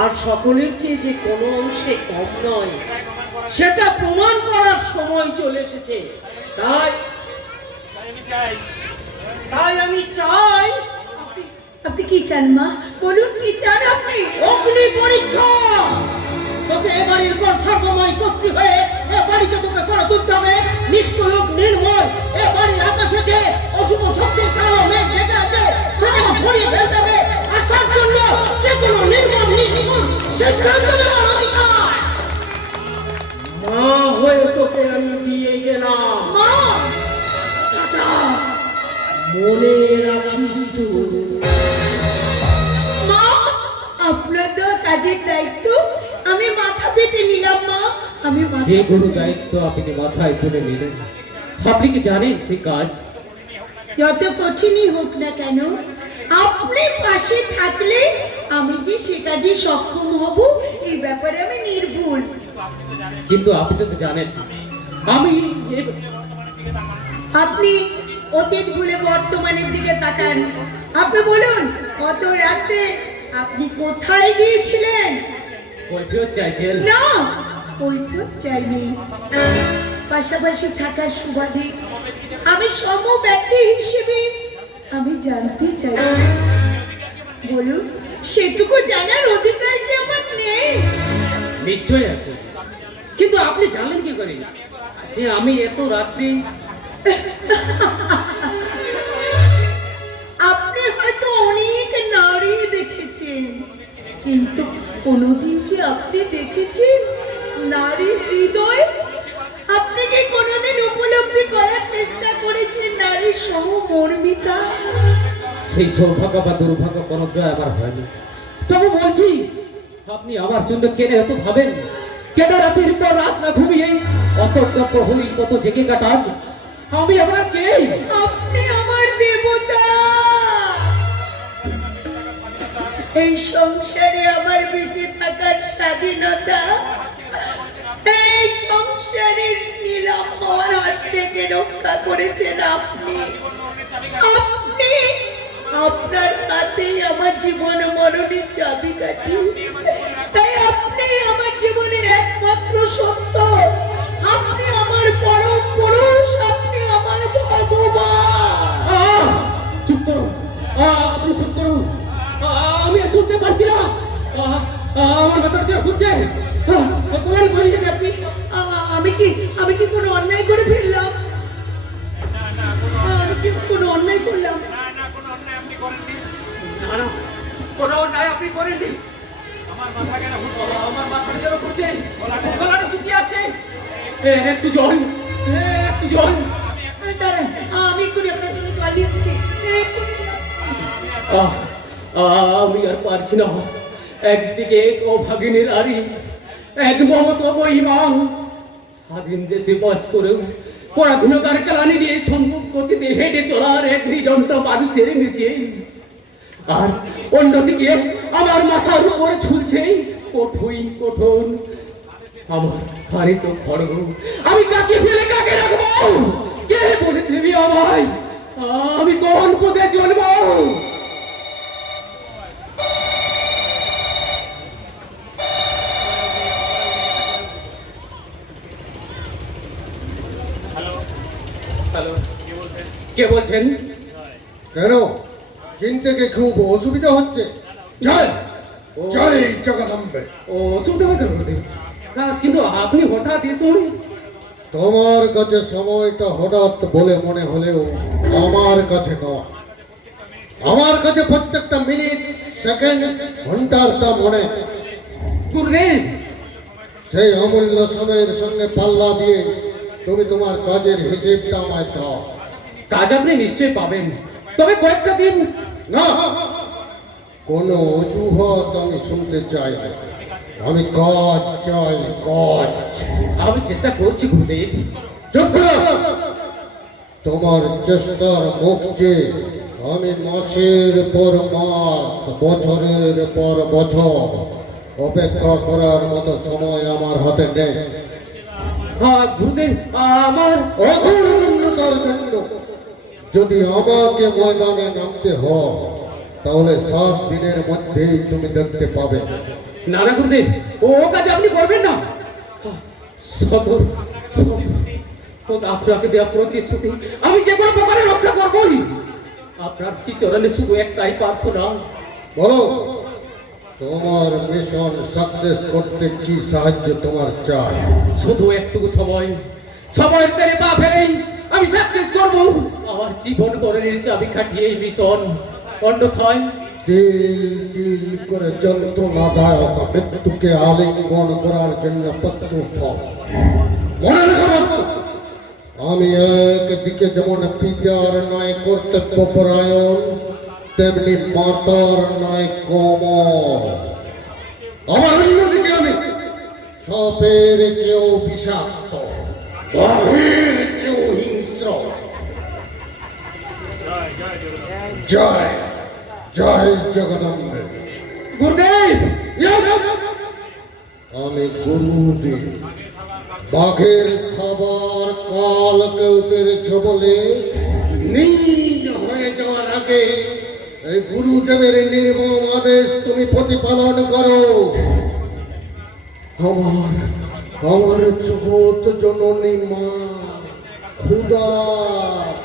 আর সকলের চেয়ে যে কোনো অংশে কম নয় সেটা প্রমাণ করার সময় চলে এসেছে। তাই তাই আমি চাই। আপনি কি চান মা? বলুন কি চান আপনি? অগ্নি পরীক্ষা। তোকে এবাড়ির পর সর্বময় কর্তৃ হয়ে এ বাড়িকে তোকে করে তুলতে হবে নিষ্কলুষ নির্মল। এ বাড়ির আকাশে যে অশুভ শক্তির কালো মেঘ লেগে আছে সেটাকে ছড়িয়ে ফেলতে হবে। আর তার জন্য যে কোনো নির্মল নিষ্কুল সিদ্ধান্ত নেওয়ার অধিকার মা হয়ে তোকে আমি দিয়ে গেলাম। মা চাচা মনে রাখিস তুই। মা আপনার দেওয়া কাজের দায়িত্ব আমি মাথা পেতে নিলাম মা। আমি যে কোনো দায়িত্ব আপনি মাথায় তুলে নিলেন, আপনি কি জানেন সে কাজ যত কঠিনই হোক না কেন আপনি পাশে থাকলে আমি যে সে কাজে সক্ষম হব এই ব্যাপারে আমি নির্ভুল। কিন্তু আপনি তো জানেন আমি আপনি অতীত ভুলে বর্তমানের দিকে তাকান। আপনি বলুন গত রাত্রে আপনি কোথায় গিয়েছিলেন? কৈফিয়ত চাইছেন? না, কৈফিয়ত চাইনি। পাশাপাশি থাকার সুবাদে আমি সমব্যক্তি হিসেবে আমি জানতে চাইছি। বলুন সেটুকু জানার অধিকার কি আমার নেই? নিশ্চয়ই আছে, কিন্তু আপনি জানলেন কি করে যে আমি এত রাত্রে? আপনি হয়তো অনেক নারী দেখেছেন, কিন্তু কোনোদিন কি আপনি দেখেছেন নারীর হৃদয়? আপনি কি কোনোদিন উপলব্ধি করার চেষ্টা করেছেন নারীর সহমর্মিতা? সেই সৌভাগ্য বা দুর্ভাগ্য কোনোটাই আমার হয়নি। তবে বলছি, আপনি আমার জন্য কেন এত ভাবেন? কেন রাতের পর রাত না ঘুমিয়ে অতর্ক প্রহরীর মতো জেগে কাটান? আমি আপনার কে? আপনি আমার দেবতা। এই সংসারে আমার বেঁচে থাকার স্বাধীনতা এই সংসারের নিলাম হওয়ার হাত থেকে রক্ষা করেছেন আপনি। আপনি আপনার হাতেই আমার জীবন মরণের চাবিকাঠি। তাই আপনি আমার জীবনের একমাত্র সত্য। আপনি আমার পরম পুরুষ, আপনি আমার ভগবান। চুপ করুন, আপনি চুপ করুন। আমি আর শুনতে পাচ্ছি না। আমার ভেতর যে ঘুরছে। কি বলছেন আপনি? আমি কি কোনো অন্যায় করে ফেললাম? আমি কি কোনো অন্যায় করলাম? কোনো অন্যায় আপনি করেননি। আমার মাথাটা যেন ঘুরছে, গলাটা শুকিয়ে আছে। একটু জল, একটু জল। দাঁড়ান, আমি এক্ষুনি আপনার জন্য জল নিয়ে এসেছি। আমি আর পারছি না। একদিকে অভাগিনী নারী, এক মমতা বইমান, স্বাধীন দেশে বাস করেও পরাধীনতার কেলানি নিয়ে সম্মুখ গতিতে হেঁটে চলার এক নিদণ্ড মানুষের নিচে, আর অন্যদিকে আমার মাথার উপরে ঝুলছে কঠোর কঠোর আমার সারিত খড়গ। আমি কাকে ফেলে কাকে রাখবো? কে বলে দেবি আমায় আমি কোন পথে চলবো? হ্যালো, কে বলছেন? কেন চিনতে কি খুব অসুবিধা হচ্ছে? চল চল জগদম্বে। ও অসুবিধা হবে কেন? কিন্তু আপনি হঠাৎ এসুন। তোমার কাছে সময়টা হঠাৎ বলে মনে হলেও আমার কাছে নয়। আমার কাছে প্রত্যেকটা মিনিট সেকেন্ড ঘন্টার তা মনে। গুরুদেব, সেই অমূল্য সময়ের সঙ্গে পাল্লা দিয়ে তুমি তোমার কাজের হিসেবটা আমায় দাও। কাজ আপনি নিশ্চয়ই পাবেন, তবে কয়েকটা দিন। না, কোনো অজুহাত আমি শুনতে চাই না। আমি কাজ চাই, কাজ। আমি চেষ্টা করছি গুরুদেব। চুপ করো। তোমার চেষ্টার মুখ যে আমি মাসের পর মাস, বছরের পর বছর অপেক্ষা করার মতো সময় আমার হাতে নেই। গুরুদেব, আমার অধুন্নতার জন্য যদি আমাকে ময়দানে নামতে হয় তাহলে 7 দিনের মধ্যেই তুমি দেখতে পাবে না না গুরুদেব, ও কাজ আপনি করবেন না। সদর আপনাকে দেওয়া প্রতিশ্রুতি আমি যে কোনো প্রকারে রক্ষা করবই। আপনার শ্রীচরণে শুধু একটাই প্রার্থনা। বলো, তোমার মিশন সাকসেস করতে কি সাহায্য তোমার চাই? শুধু একটুকু সময়ের পেরে পা ফেলেই আমি সাকসেস করব। আমার জীবন বরণের চাবি খাটিয়ে এই মিশন, অন্যথায় তিল তিল করে যন্ত্রণাদায়ক মৃত্যুকে আলিঙ্গন করার জন্য প্রস্তুত হও। মনে রাখো, আমি একদিকে যেমন পিতার নয় কর্তব্যপরায়ণ, তেমনি মাতার নয় কমল। আবার অন্যদিকে আমি সাপের চেয়েও বিষাক্ত, বাঘের চেয়েও হিংস্র। জয় জয় জগদম্বে। গুরুদেব, আমি গুরুদেব। বাঘের খাবার কাল কেউটের ঝোবলে নিজ হয়ে যাওয়ার আগে এই গুরুদেবের নির্মম আদেশ তুমি প্রতিপালন করো। আমার জগৎ জননী মা ক্ষুধা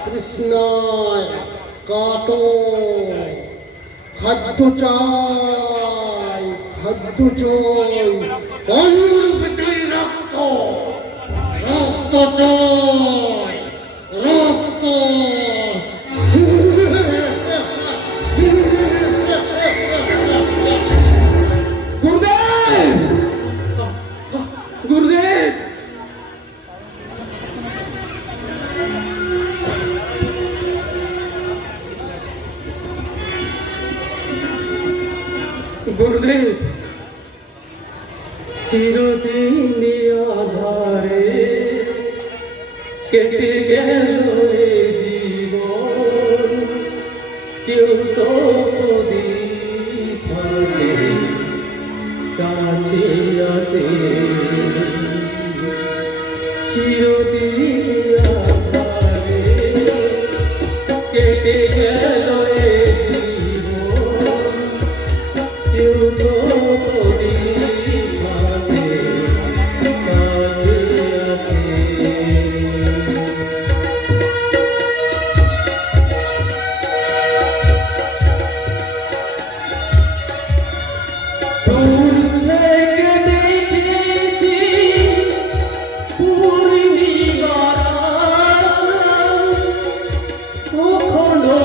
কৃষ্ণায় কাত খাদ্য চাই, খাদ্য চাই, অনুরূপ চাই রক্ত, রক্ত চাই, রক্ত। গুরুদেব, গুরুদেব। গুরুদেব, চিরদিন আধারে কেটে গেল এ জীবন, কেউ তো দীপাকে কাছে আসে। চিরদিন আধারে কেটে গেল এ জীবন, কেউ তো দীপাকে কাছে আসে। দূর থেকে দেখেছি পূর্ণিমার কখনো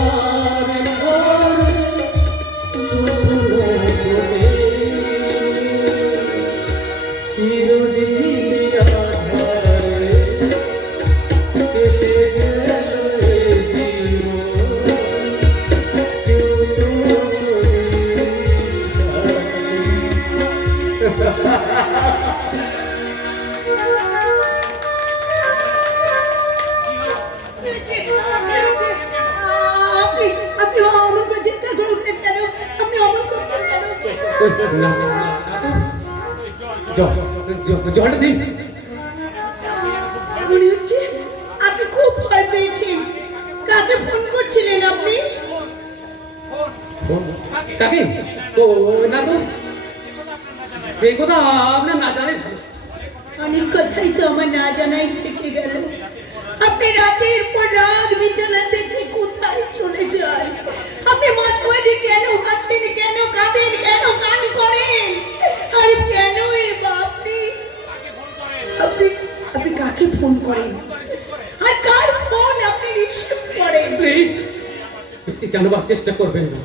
আমার ঘরে দুপুরে ঘুরে। চিরদিন আধারে কেটে গেল এ জীবন, কেউ তো আপনি আপনি অমন করে চিৎকার করে উঠলেন কেন? আপনি অমন করছেন কেন? জলটা দিন। মনে হচ্ছে আপনি খুব ভয় পেয়েছেন। কাকে ফোন করছিলেন আপনি? তাকে তো না, তো সেই কথা আপনার না জানেন। অনেক কথাই তো আমার না জানাই থেকে গেল। আপনি রাতের পর রাত বিছানা থেকে কোথায় চলে যান? আপনি মাঝে মাঝে কেন হাসেন, কেন কাঁদেন, কেন গান করেন? আর কেন আপনি আপনি আপনি কাকে ফোন করেন? আর কার ফোন আপনি রিসিভ করেন? প্লিজ বেশি জানবার চেষ্টা করবেন না।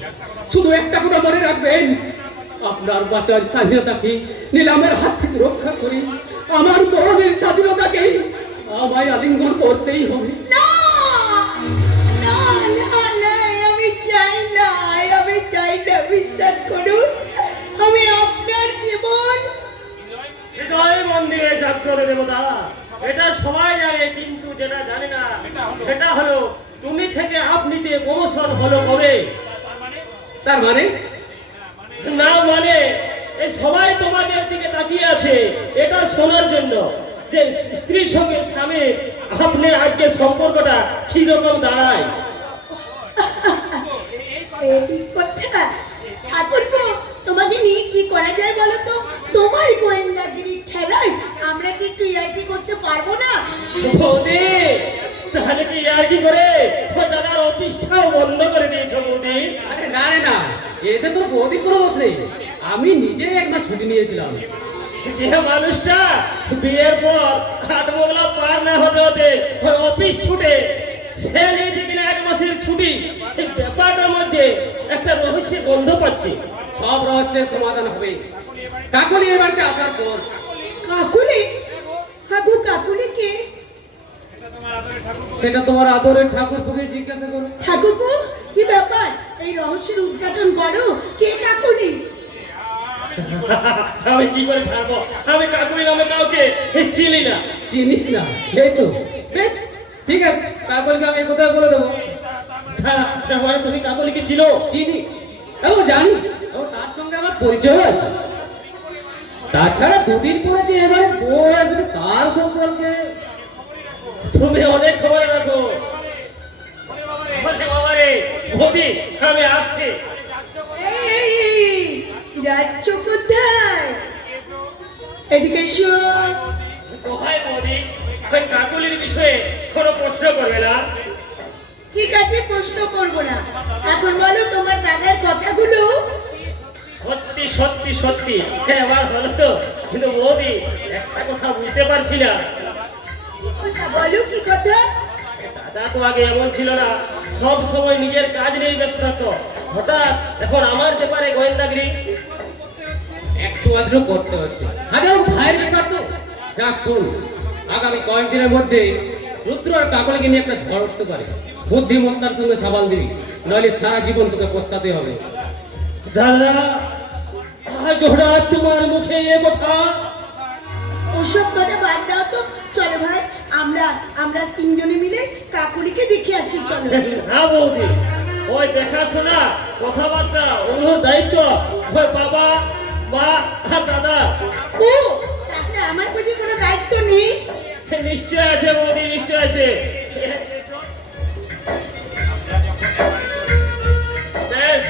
শুধু একটা কথা মনে রাখবেন, আপনার বাঁচার স্বাধীনতাকে নিলামের হাত থেকে রক্ষা করে আমার মরণের স্বাধীনতাকে আমায় আলিঙ্গন করতেই হবে। না না না না, আমি চাই না, আমি চাই না। বিশ্বাস করুন, আমি আপনার জীবন হৃদয় মন্দিরে জাগ্রত দেবতা, এটা সবাই জানে, কিন্তু যেটা জানে না সেটা হলো তুমি থেকে আপনিতে প্রমোশন হলো কবে। তার মানে না মানে এই সবাই তোমাদের দিকে তাকিয়ে আছে এটা শোনার জন্য যে স্ত্রীর সঙ্গে স্বামীর আপনি আজকে সম্পর্কটা কি রকম দাঁড়ায়। এই কথা ঠাকুরপো তোমাকে নিয়ে কি করা যায় বলো তো? তোমার গোয়েন্দাগিরির ঠেলায় আমরা কি ক্রিয়াটি করতে পারবো না? বৌদি তাহলে কি আর কি করে ও দাদার অফিসটাও বন্ধ করে দিয়েছো বৌদি? আরে না রে না, এতে তোর বৌদি কোনো দোষ নেই। আমি নিজেই একবার ছুটি নিয়েছিলাম। যে মানুষটা বিয়ের পর আটমোগলা পার না হতে হতে ওই অফিস ছুটে সে নিয়েছে কিনা 1 মাসের ছুটি, এই ব্যাপারটার মধ্যে একটা রহস্যের গন্ধ পাচ্ছি। সব রহস্যের সমাধান হবে কাকুলি এর বাড়িতে আসার পর। কাকুলি? হাগু কাকুলি কে? সেটা তোমার আদরের ঠাকুরপুকে জিজ্ঞাসা করো। ঠাকুরপো, কি ব্যাপার? এই রহস্যের উদ্ঘাটন করো। কে কাকুলি? আমি কি করে ছাড়বো? আমি কাকুই নামে কাউকে চিনি না। চিনিস না? এই তো বেশ, ঠিক আছে, কাকুলিকে আমি কোথায় বলে দেবো। তার মানে তুমি কাকুলিকে ছিল? চিনি এবং জানি, এবং তার সঙ্গে আমার পরিচয় আছে। তাছাড়া দুদিন পরে যে এবারে বউ আসবে তার সম্পর্কে তুমি অনেক খবর রাখো। ওরে বাবারে, বৌদি আমি আসছি। এই, যাচ্ছ কোথায়? এদিকে এসো। কোথায় বৌদি? ওই কাকুলির বিষয়ে কোনো প্রশ্ন করবে না? ঠিক আছে, প্রশ্ন করবো না। এখন বলো তোমার দাদার কথাগুলো। সত্যি সত্যি সত্যি এবার হলো তো, কিন্তু বৌদি একটা কথা বুঝতে পারছি না। বলো কি কথা? দাদা তো আগে এমন ছিল না, সব সময় নিজের কাজ নিয়ে ব্যস্ত থাকতো। হঠাৎ এখন আমার ব্যাপারে গোয়েন্দাগিরি। একটু আধটু করতে হচ্ছে, হাজারো ভাইয়ের ব্যাপার তো। যাক শোন, আগামী কয়েকদিনের মধ্যে রুদ্র আর কাকলিকে নিয়ে একটা ঝড় উঠতে পারে। বুদ্ধিমত্তার সঙ্গে সাবাল দিবি, নইলে সারা জীবন তোকে পস্তাতে হবে। দাদা আজ হঠাৎ তোমার মুখে এ কথা? ওসব কথা বাদ দাও তো। চলো ভাই, আমরা আমরা তিনজনে মিলে কাকুলিকে দেখে আসি। চলো। না বৌদি, ওই দেখাশোনা কথাবার্তা ওগুলোর দায়িত্ব ওই বাবা মা আর দাদা। ও, তাহলে আমার কাছে কোনো দায়িত্ব নেই? নিশ্চয় আছে বৌদি, নিশ্চয় আছে। বেশ,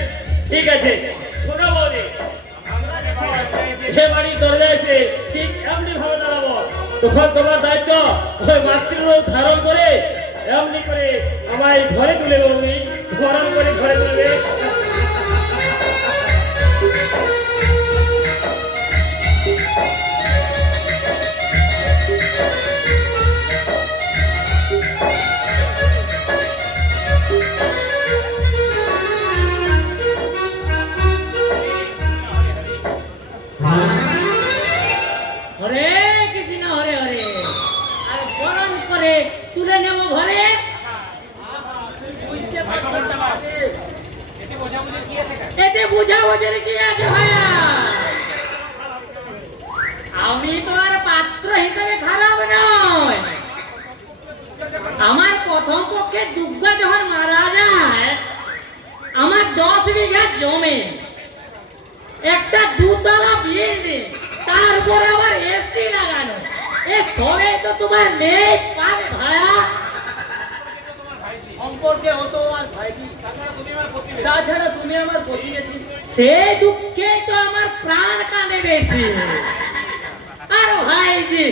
ঠিক আছে। শোনো বৌদি, আমরা যখন এ বাড়ির দরজায় এসে ঠিক এমনি ভাবে দাঁড়াবো, তখন তোমার দায়িত্ব ওই মাতৃরূপ ধারণ করে এমনি করে আমায় ঘরে তুলে বৌদি, ধরন করে ঘরে তুলবে। হরে কৃষ্ণ হরে হরে। আর বরণ করে তুলে নেব ঘরে। এতে বুঝাবুঝির কি আছে ভাইয়া? আমি তো আর পাত্র হিসেবে খারাপ নয়। আমার প্রথম পক্ষে দুর্গা যখন মারা যায়, আমার 10 বিঘা জমি, একটা 2তলা বিল্ডিং, তার উপর আবার এসি লাগানো, এ সবে তো তোমার মেয়ে পাবে ভাইয়া। সম্পর্কে হতো আর ভাইজি, তাছাড়া তুমি আমার প্রতিবেশী। সেই দুঃখে তো আমার প্রাণ কাঁদে বেশি। আর ভাইজি,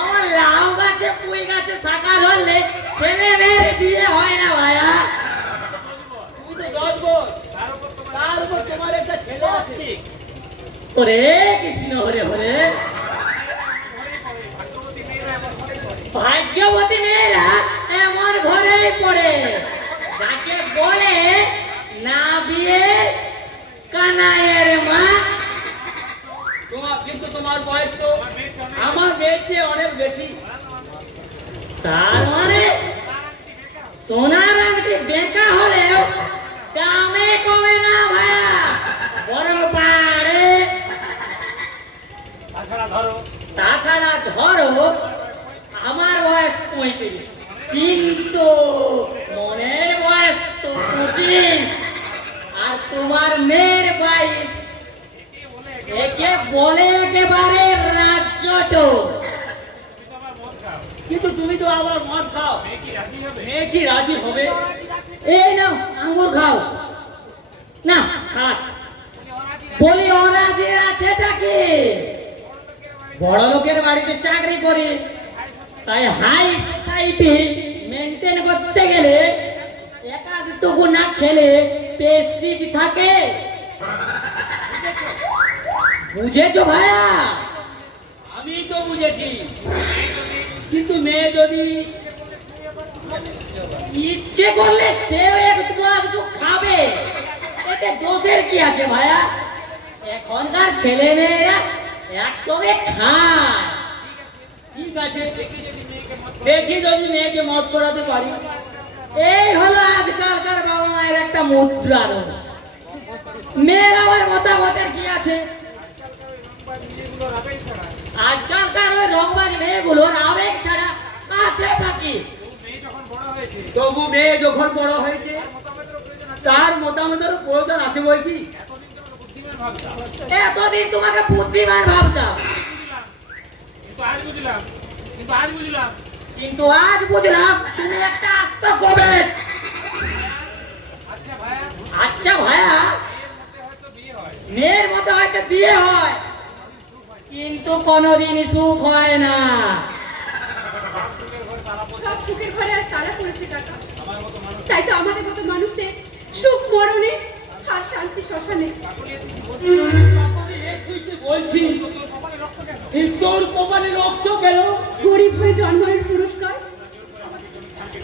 আমার লাউ গাছে পুঁই গাছে শাখা ধরলে ছেলে মেয়ের বিয়ে হয় না ভাইয়া। তুমি তো 10 বছর, তার উপর তোমার একটা ছেলে আছে। হরে কৃষ্ণ হরে হরে। ভাগ্যবতী মেয়েরা এমন ঘরেই পড়ে যাকে বলে না বিয়ের কানাইয়ের মা। কিন্তু তোমার বয়স তো আমার মেয়ের চেয়ে অনেক বেশি। তার মানে সোনার আংটি বেকা হলেও দামে কমে না ভাইয়া, বড় পারে। তাছাড়া ধরো আমার বয়স 35, কিন্তু মনের বয়স তো 25, আর তোমার মেয়ের 22। একে বলে একেবারে রাজ্যটো। কিন্তু তুমি তো আমার মদ খাও, মেয়ে কি রাজি হবে? এই নাও আঙ্গুর খাও। না খাট। বলি ওরা যে আছেটা কি বড় লোকের বাড়িতে চাকরি করে, তাই হাই সোসাইটি মেনটেন করতে গেলে একাদটুকু না খেলে প্রেস্টিজ থাকে। বুঝেছো ভাইয়া? আমি তো বুঝেছি, কিন্তু মেয়ে যদি ইচ্ছে করলে সেও একটু একটু খাবে, এতে দোষের কি আছে ভাইয়া? এখনকার ছেলে মেয়েরা একসঙ্গে খায়। ঠিক আছে, দেখি যদি মেয়েকে মত করাতে পারি। এই হলো আজকালকার বাবা মায়ের একটা মুদ্রা দোষ। মেয়ের আবার মতামতের কি আছে? আজকালকার ওই রংবাজ মেয়েগুলোর আবেগ ছাড়া আছে নাকি? তবু মেয়ে যখন বড় হয়েছে তার মতামতের প্রয়োজন আছে বই কি? এতদিন তোমাকে বুদ্ধিমান ভাবতাম, কিন্তু আজ বুঝলাম তুমি একটা আস্ত গোবেট। আচ্ছা ভাইয়া, মেয়ের মতো হয়তো বিয়ে হয়, কিন্তু কোনোদিন সুখ হয় না। সব সুখের ঘরে আর তালা পড়েছে কাকা। তাই তো আমাদের মতো মানুষদের সুখ মরণে আর শান্তি শ্মশানে। তুই কি বলছিস? এই তোর কপালে রক্ত গেল? গরিব হয়ে জন্মের পুরস্কার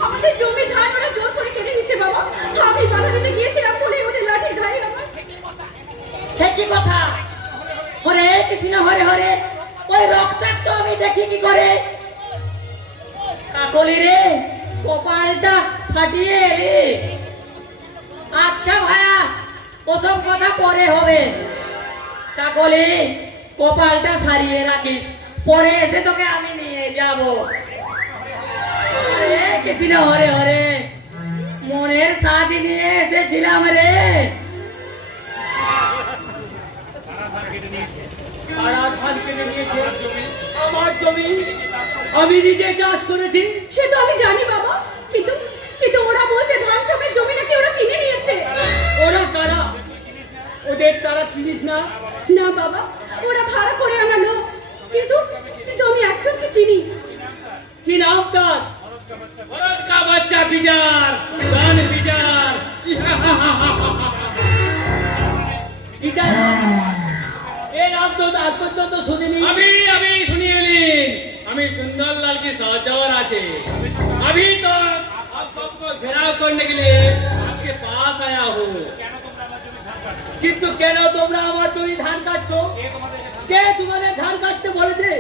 আমাদের জমি ধান ওরা জোর করে কেটে নিচ্ছে বাবা। আমি বাধা দিতে গিয়েছিলাম বলে ওদের লাঠির ঘায়ে আমার। সে কি কথা? হরে কৃষ্ণ হরে হরে, ওই রক্তাক্ত আমি দেখি কি করে? কাকলি রে, কপালটা ফাটিয়ে এলি। আচ্ছা ভাইয়া, ওসব কথা পরে হবে। কাকলি, কপালটা সারিয়ে রাখিস, পরে এসে তোকে আমি নিয়ে যাব। হরে কৃষ্ণ হরে হরে, মনের স্বাদ নিয়ে এসেছিলাম রে। সারা ধান কেটে নিয়েছে আমার জমি, আমি নিজে চাষ করেছি। সে তো আমি জানি বাবা, কিন্তু কিন্তু ওরা বলছে ধান সমেত জমি নাকি ওরা কিনে নিয়েছে। ওরা কারা? ওদের তারা চিনিস না? না বাবা, ওরা ভাড়া করে আনা লোক, কিন্তু কিন্তু আমি একজনকে চিনি। কি নাম তার? ভরত কা বাচ্চা বিজার, গান বিজার। এটা এই নাম তো আজ পর্যন্ত শুনিনি। अभी सुनिए लीन, अभी सुंदरलाल की समाचार आचे। अभी तो आप सबको घेराव करने के लिए आपके पास आया हूँ। কিন্তু কেন তোমরা আমার জমি ধান কাটছো? কে তোমাদের ধান কাটতে বলেছে?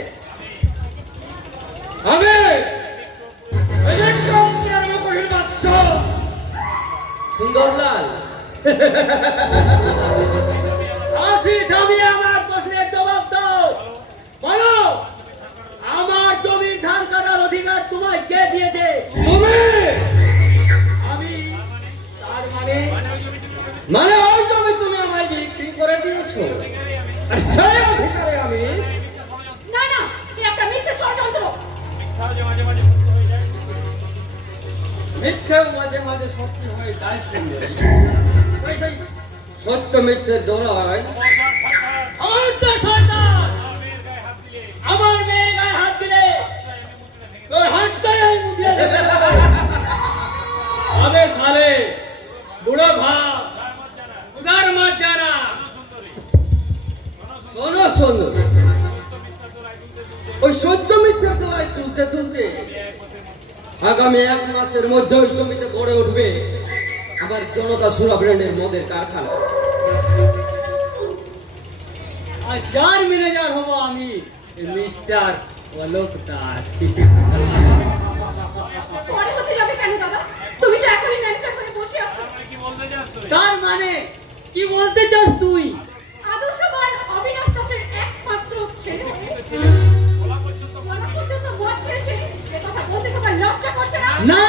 সুন্দরলাল, আসি থামি, আমার প্রশ্নের জবাব দাও। বলো, আমার জমির ধান কাটার অধিকার তোমায় কে দিয়েছে? আমি। তার মানে ওই জমি তুমি আমায় বিক্রি করে দিয়েছো, আর সেই অধিকারে আমি? না না, এ একটা মিথ্যে ষড়যন্ত্র। মিথ্যেও মাঝে মাঝে সত্যি হয়ে যায় সুন্দরী। ওই সেই সত্য মিথ্যের দোলায় আমার তো শয়তান। আমার মেয়ের গায়ে হাত দিলে তোর হাতটাই আমি মুঠিয়ে দেব। अबे साले, बुढ़ो भाव, उधर मत जाना। শোনো শোনো, ওই সত্য মিথ্যের দোলায় তুলতে তুলতে আগামী 1 মাসের মধ্যে ওই জমিতে গড়ে উঠবে আমার জনতা সুরা ব্র্যান্ডের মদের কারখানা। আর যার ম্যানেজার হব আমি, মিস্টার অলোক দাস। পরে হতে যাবে কেন দাদা? তুমি তো এখনই ম্যানেজার হয়ে বসে আছো। তার মানে কি বলতে চাস তুই? আদর্শবান অবিনাশ দাসের একমাত্র ছেলে বলা পর্যন্ত মদ খেয়েছে, এ কথা বলতে তোমার লজ্জা করছে না? না,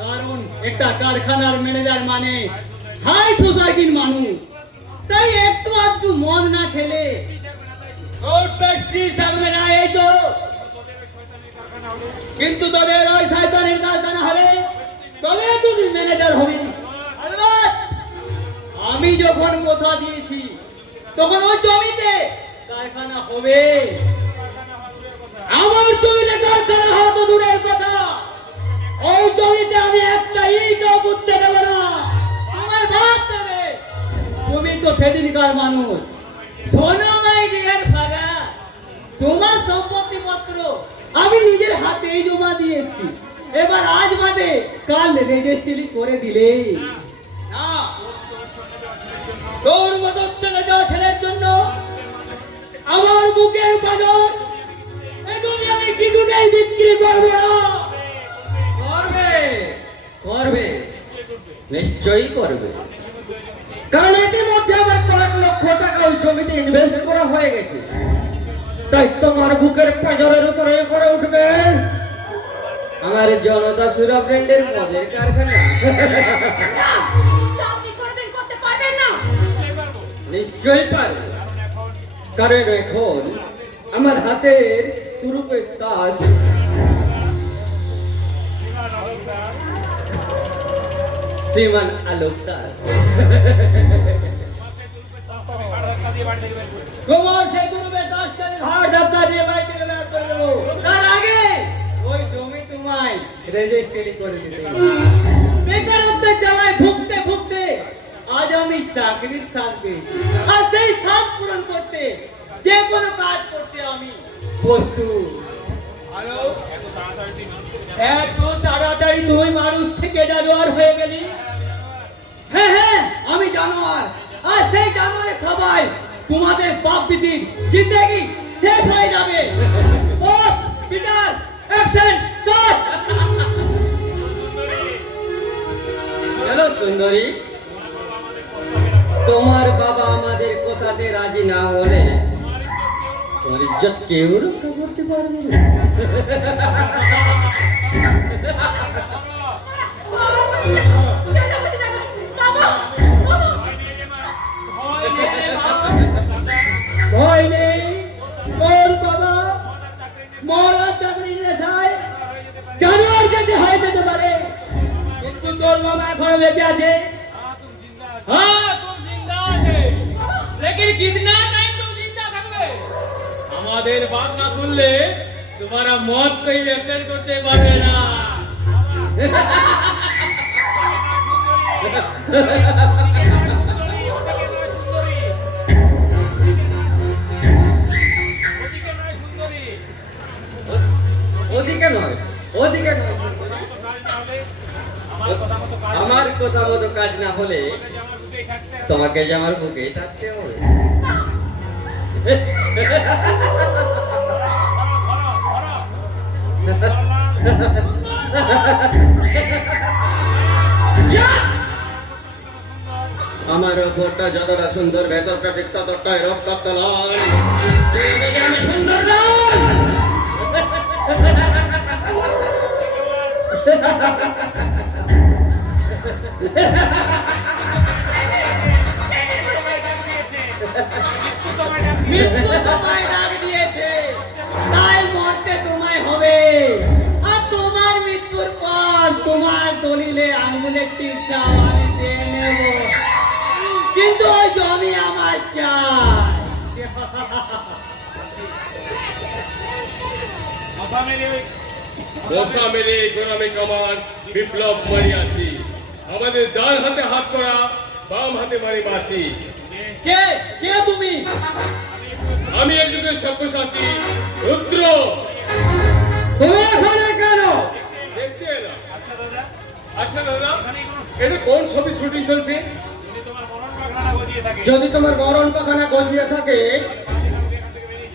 কারণ একটা কারখানার ম্যানেজার মানে হাই সোসাইটির মানুষ, তাই একটু আধটু মদ না খেলে ওর প্রেস্টিজ থাকবে না, এই তো। কিন্তু তোদের ওই শয়তানের কারখানা হবে, তবে তুমি ম্যানেজার হবি। আলবাত আমি যখন কথা দিয়েছি তখন ওই জমিতে কারখানা হবে। আমার জমিতে কারখানা হওয়া তো দূরের কথা, ওই জমিতে আমি একটা ইটও পুঁততে দেব না। তোমার ভাত দেবে। তুমি তো সেদিনকার মানুষ। শোনো মাই ডিয়ার ফাদার, তোমার সম্পত্তি পত্র আমি নিজের হাতেই জমা দিয়েছি। এবার আজ বাদে কাল রেজিস্ট্রি করে দিলে না। তোর মতো চলে যাওয়া ছেলের জন্য আমার বুকের বাদর এই জমি আমি কিছুতেই বিক্রি করব না। করবে করবে, নিশ্চয়ই করবে, কারণ ইতিমধ্যে আমার কয়েক লক্ষ টাকা ওই জমিতে ইনভেস্ট করা হয়ে গেছে। তাই তোমার বুকের পাঁজরের উপরে করে উঠবে আমার জনতা সুরা ব্র্যান্ডের মদের কারখানা। তা আপনি কোনোদিন করতে পারবেন না। নিশ্চয়ই পারবে, কারণ এখন আমার হাতের তুরুপে তাস শ্রীমান আলোক দাস। তোমার সেই গুরুবে 10 টাকার হাড় ডাক্তার দিয়ে বাড়ি থেকে বের করে দেবো। তার আগে ওই জমি তোমায় রেজিস্ট্রি করে দিতে হবে। বেকারত্বের জ্বালায় ভুগতে ভুগতে আজ আমি চাকরির স্বাদ পেয়েছি। আর সেই স্বাদ পূরণ করতে যে কোনো কাজ করতে আমি প্রস্তুত। এত তাড়াতাড়ি তুই মানুষ থেকে জানোয়ার হয়ে গেলি? হ্যাঁ হ্যাঁ, আমি জানোয়ার। আর সেই জানোয়ারের খাবায় তোমাদের বাপ বিদির জিন্দেগি শেষ হয়ে যাবে। বস, পিটার, অ্যাকশন, কাট। হ্যালো সুন্দরী, তোমার বাবা আমাদের কথাতে রাজি না হলে তোমার ইজ্জত কেউ রক্ষা করতে পারবে না। ভয় নেই, তোর বাবা মরা চাকরির নেশায় জানোয়ার যেতে হয়ে যেতে পারে, কিন্তু তোর বাবা এখনো বেঁচে আছে। हाँ तुम जिंदा है, लेकिन कितना टाइम तुम जिंदा থাকবে? আমাদের বাত না শুনলে তোমারা মত কই অ্যাকশন করতে পারবে না। ওদিকে নয়, ওদিকে নয়, আমার কথা মতো কাজ না হলে তোমাকে যে আমার বুকেই থাকতে হবে। আমার ওপরটা যতটা সুন্দর, ভেতরটা ঠিক ততটাই রক্তাক্ত লাল। আমি সুন্দর না। মৃত্যু তোমায় ডাক দিয়েছে, তাই মরতে তোমায় হবে। আর তোমার মৃত্যুর পর তোমার দলিলে আঙ্গুলের টিপ চাও আমি দিয়ে নেব, কিন্তু ওই জমি আমার চাই। মশা মেরে গোলামে কামান বিপ্লব মারিয়াছি, আমাদের ডান হাতে হাত করা, বাম হাতে মারি মাছি। কে কে তুমি? আমি এই যুগের সব্যসাচী রুদ্র। তুমি এখানে কেন? দেখতে এলাম। আচ্ছা দাদা, এটা কোন ছবি শুটিং চলছে? যদি তোমার মরণ পাখানা গজিয়ে থাকে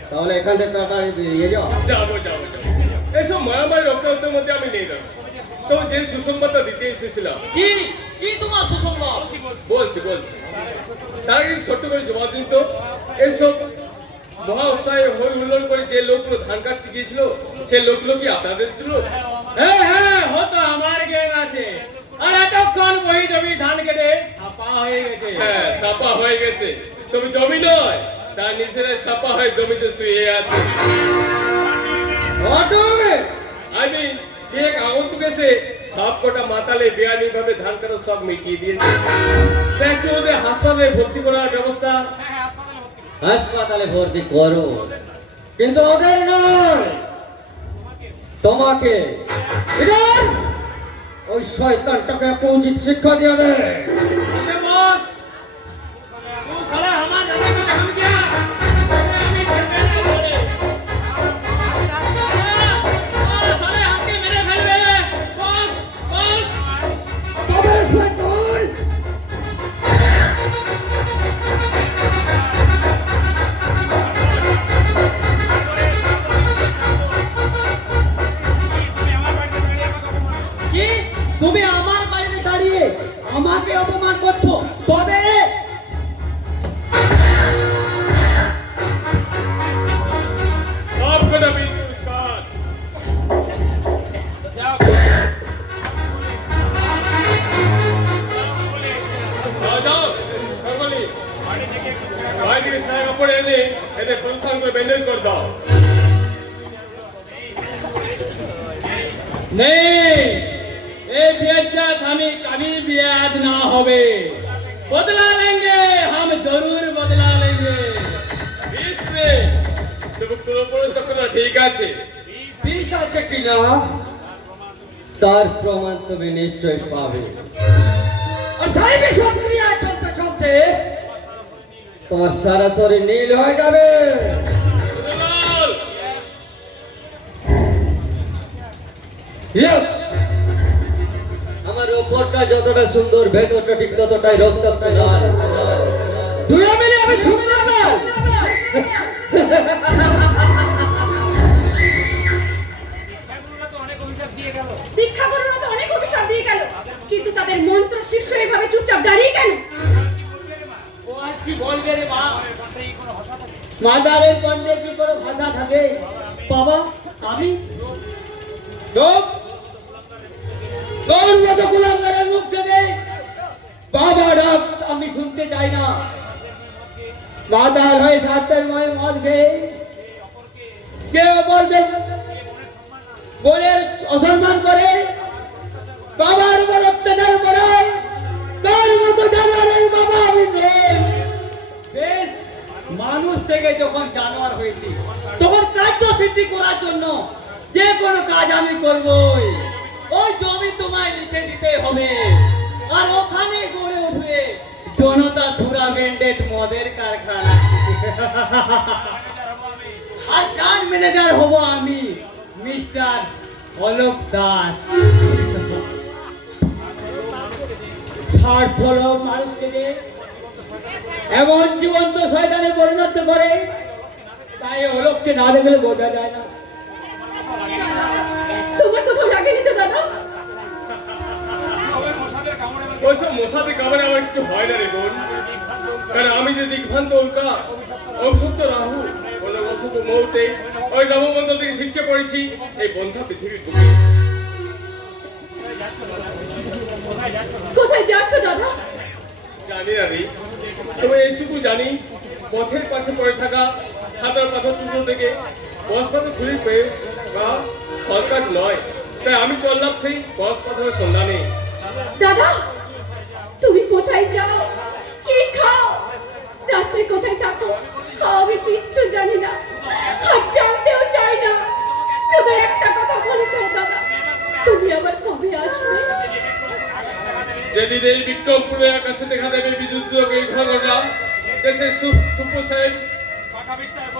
তাহলে এখান থেকে তাড়াতাড়ি বেরিয়ে যাও। যাবো যাবো যাবো, এসব মারামারি রক্তারক্তের মধ্যে আমি নেই না। তবে যে সুসংবাদটা দিতে এসেছিলাম। কি কি তোমার সুসংবাদ? বলছি বলছি, তার আগে ছোট্ট করে জবাব দিন তো। এসব মহা উৎসাহে হই হুল্লোড় করে যে লোকগুলো ধান কাটতে গিয়েছিল, সে লোকগুলো কি আপনাদের লোক? হ্যাঁ হ্যাঁ, হতো আমার গ্যাং আছে। আর এতক্ষণ বহি জমি ধান কেটে ছাপা হয়ে গেছে। হ্যাঁ, ছাপা হয়ে গেছে, তবে জমি নয়, তার নিজেরাই ছাপা হয়ে জমিতে শুয়ে আছে। I mean, এক আগন্তুক এসে সব কটা মাতালে বেআইনি ভাবে ধান কাটার সব মিটিয়ে দিয়েছে। একটু ওদের হাসপাতালে ভর্তি করার ব্যবস্থা। হাসপাতালে ভর্তি করো, কিন্তু ওদের নয়, তোমাকে। এবার ওই শয়তানটাকে একটা উচিত শিক্ষা দিয়ে দে। বস तू साला हमारा जगह पे हम क्या আমি খেলবে না বলে साले हमके मेरे ফেলবে বস বস তবে শয়তান, কি তুমি আমার বাড়িতে দাঁড়িয়ে আমাকে অপমান করছো? তবে सबको ना बीच में उसका जाओ जाओ करबली भाई दिखे सारे कपड़े এনে এদের প্রশাসন করে ব্যান্ডেজ করে দাও नहीं, ये बेइज्जत हमें कभी भी याद ना होवे। बदला लेंगे, हम जरूर बदला लेंगे। इसने तो তোর উপরে তো কথা ঠিক আছে বিষ আছে কিনা তার প্রমাণ তুমি নিশ্চয়ই পাবে। আর সাই বিষক্রিয়া চলতে চলতে তোমার সারা শরীর নীল হয়ে যাবে। সুলাল ইয়েস, আমার উপরটা যতটা সুন্দর ভেতরটা ঠিক ততটাই রক্তাক্ত লাল। তুই মিলে আমি সুন্দর না। দীক্ষা গুরুরা তো অনেক অভিশাপ দিয়ে গেল, কিন্তু তাদের মন্ত্র শিষ্য এভাবে চুপচাপ দাঁড়িয়ে কেন? ও আর কি বলবে রে মা? মাদারের কণ্ঠে কি করে ভাষা থাকে? বাবা আমি চুপ! তোর মতো গোলামগারের মুখ থেকে বাবা ডাক আমি শুনতে চাই না। মাদার হয়ে সাতের ময় মদ খেয়ে কেউ বলবে বোনের অসম্মান করে, বাবার উপর অত্যাচার করে, তার মতো জানোয়ারের বাবা আমি নই। বেশ, মানুষ থেকে যখন জানোয়ার হয়েছি তখন কার্য সিদ্ধি করার জন্য যে কোনো কাজ আমি করবই। ওই জমি তোমায় লিখে দিতে হবে, আর ওখানে গড়ে উঠবে জনতা সুরা ব্যান্ডেড মদের কারখানা। আর যার ম্যানেজার হব আমি, মিস্টার অলোক দাস। স্বার্থ লোক মানুষকে যে এমন জীবন্ত শয়তানে পরিণত করে, তাই অলোককে না দেখলে বোঝা যায় না। তোমার কোথাও লাগেনি তো দাদা? ওইসব মশাতে কামড়ে আমার কিছু হয় না রে বোন, কারণ আমি যে দিগ্ভ্রান্ত উল্কা অভিশপ্ত রাহু বলে অশুভ মুহূর্তে ওই নববন্ধ থেকে শিক্ষা পড়েছি এই বন্ধা পৃথিবীর বুকে। কোথায় যাচ্ছ দাদা? জানি না রে, তবে এইটুকু জানি পথের পাশে পড়ে থাকা হাতার পাথর টুকরো থেকে বস পাথর খুলে পেয়ে বা সরকার নয়, তাই আমি চললাম সেই বস পাথরের সন্ধানে। দাদা, তুমি কোথায় যাও, কি খাও, রাত্রে কোথায় থাকো, আমি কিচ্ছু জানি না, আর জানতেও চাই না। শুধু একটা কথা বলেছো দাদা, তুমি আবার কবে আসবে? যেদিন এই বিক্রমপুরে আকাশে দেখা দেবে বিদ্যুৎ ঘনরা দেশের সুপ্রসাদ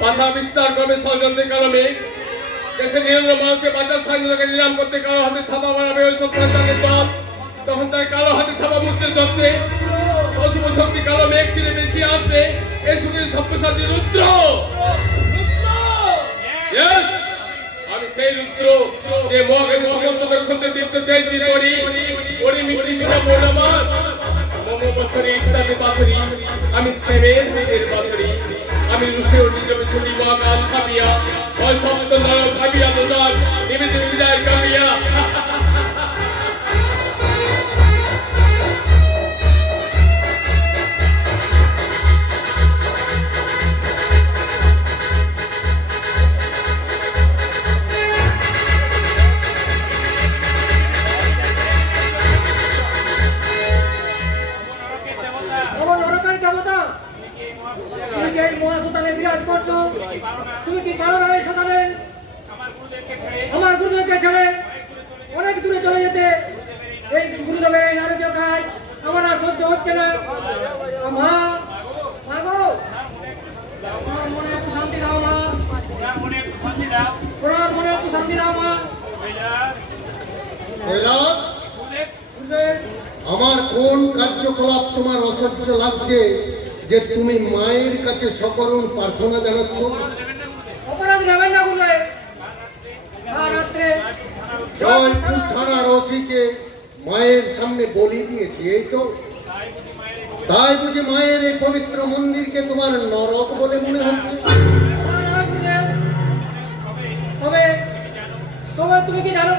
পাতা বিস্তার করবে ষড়যন্ত্রের কারণে, দেশের নিরঞ্জন মানুষের বাঁচার স্বাধীনতাকে নিলাম করতে কারো হাতে থাপা মারাবে ওই সব সন্তানের দল, তখন তার কালো হাতে থাপা মুচড়ে ধরতে অশুভ শক্তি কালো মেঘ চিরে বেশি আসবে। এই শুনে সপ্তসাচী রুদ্র, Yes! আমি সেই রুদ্র যে মহাকাশ সমস্ত নক্ষত্রের দীপ্ত তেজ দিয়ে করি মিষ্টি সোনা পূর্ণমান মম বসরি ইত্যাদি বাসরি, আমি স্নেহের দিনের বাসরি, আমি রুশে অর্জিত ছুটি মহাকাশ ছাপিয়া ওই সপ্ত নরক ভাবিয়া দোদান নিবেদিত বিদায় কামিয়া। নরকের দেবতা, তুমি কি এই মহাসুত তুমি কি পারো না এই সকালে আমার গুরুদেবকে ছেড়ে অনেক দূরে চলে যেতে? এই গুরুদেবের এই নারকীয় কাজ আমার আর সহ্য হচ্ছে না। মা, মা গো, আমার মনে একটু শান্তি দাও মা, ওনার মনে একটু শান্তি দাও মা। কৈলাস, গুরুদেব, আমার কোন কার্যকলাপ তোমার অসহ্য লাগছে যে তুমি মায়ের কাছে সকরুণ প্রার্থনা জানাচ্ছ? অপরাধ নেবেন না গুরুদেব। আর রাত্রে জয়পুর থানার ওসিকে মায়ের সামনে বলি দিয়েছি, এই তো? তাই বুঝি মায়ের এই পবিত্র মন্দিরকে তোমার নরক বলে মনে হচ্ছে? তবে তবে তুমি কি জানো?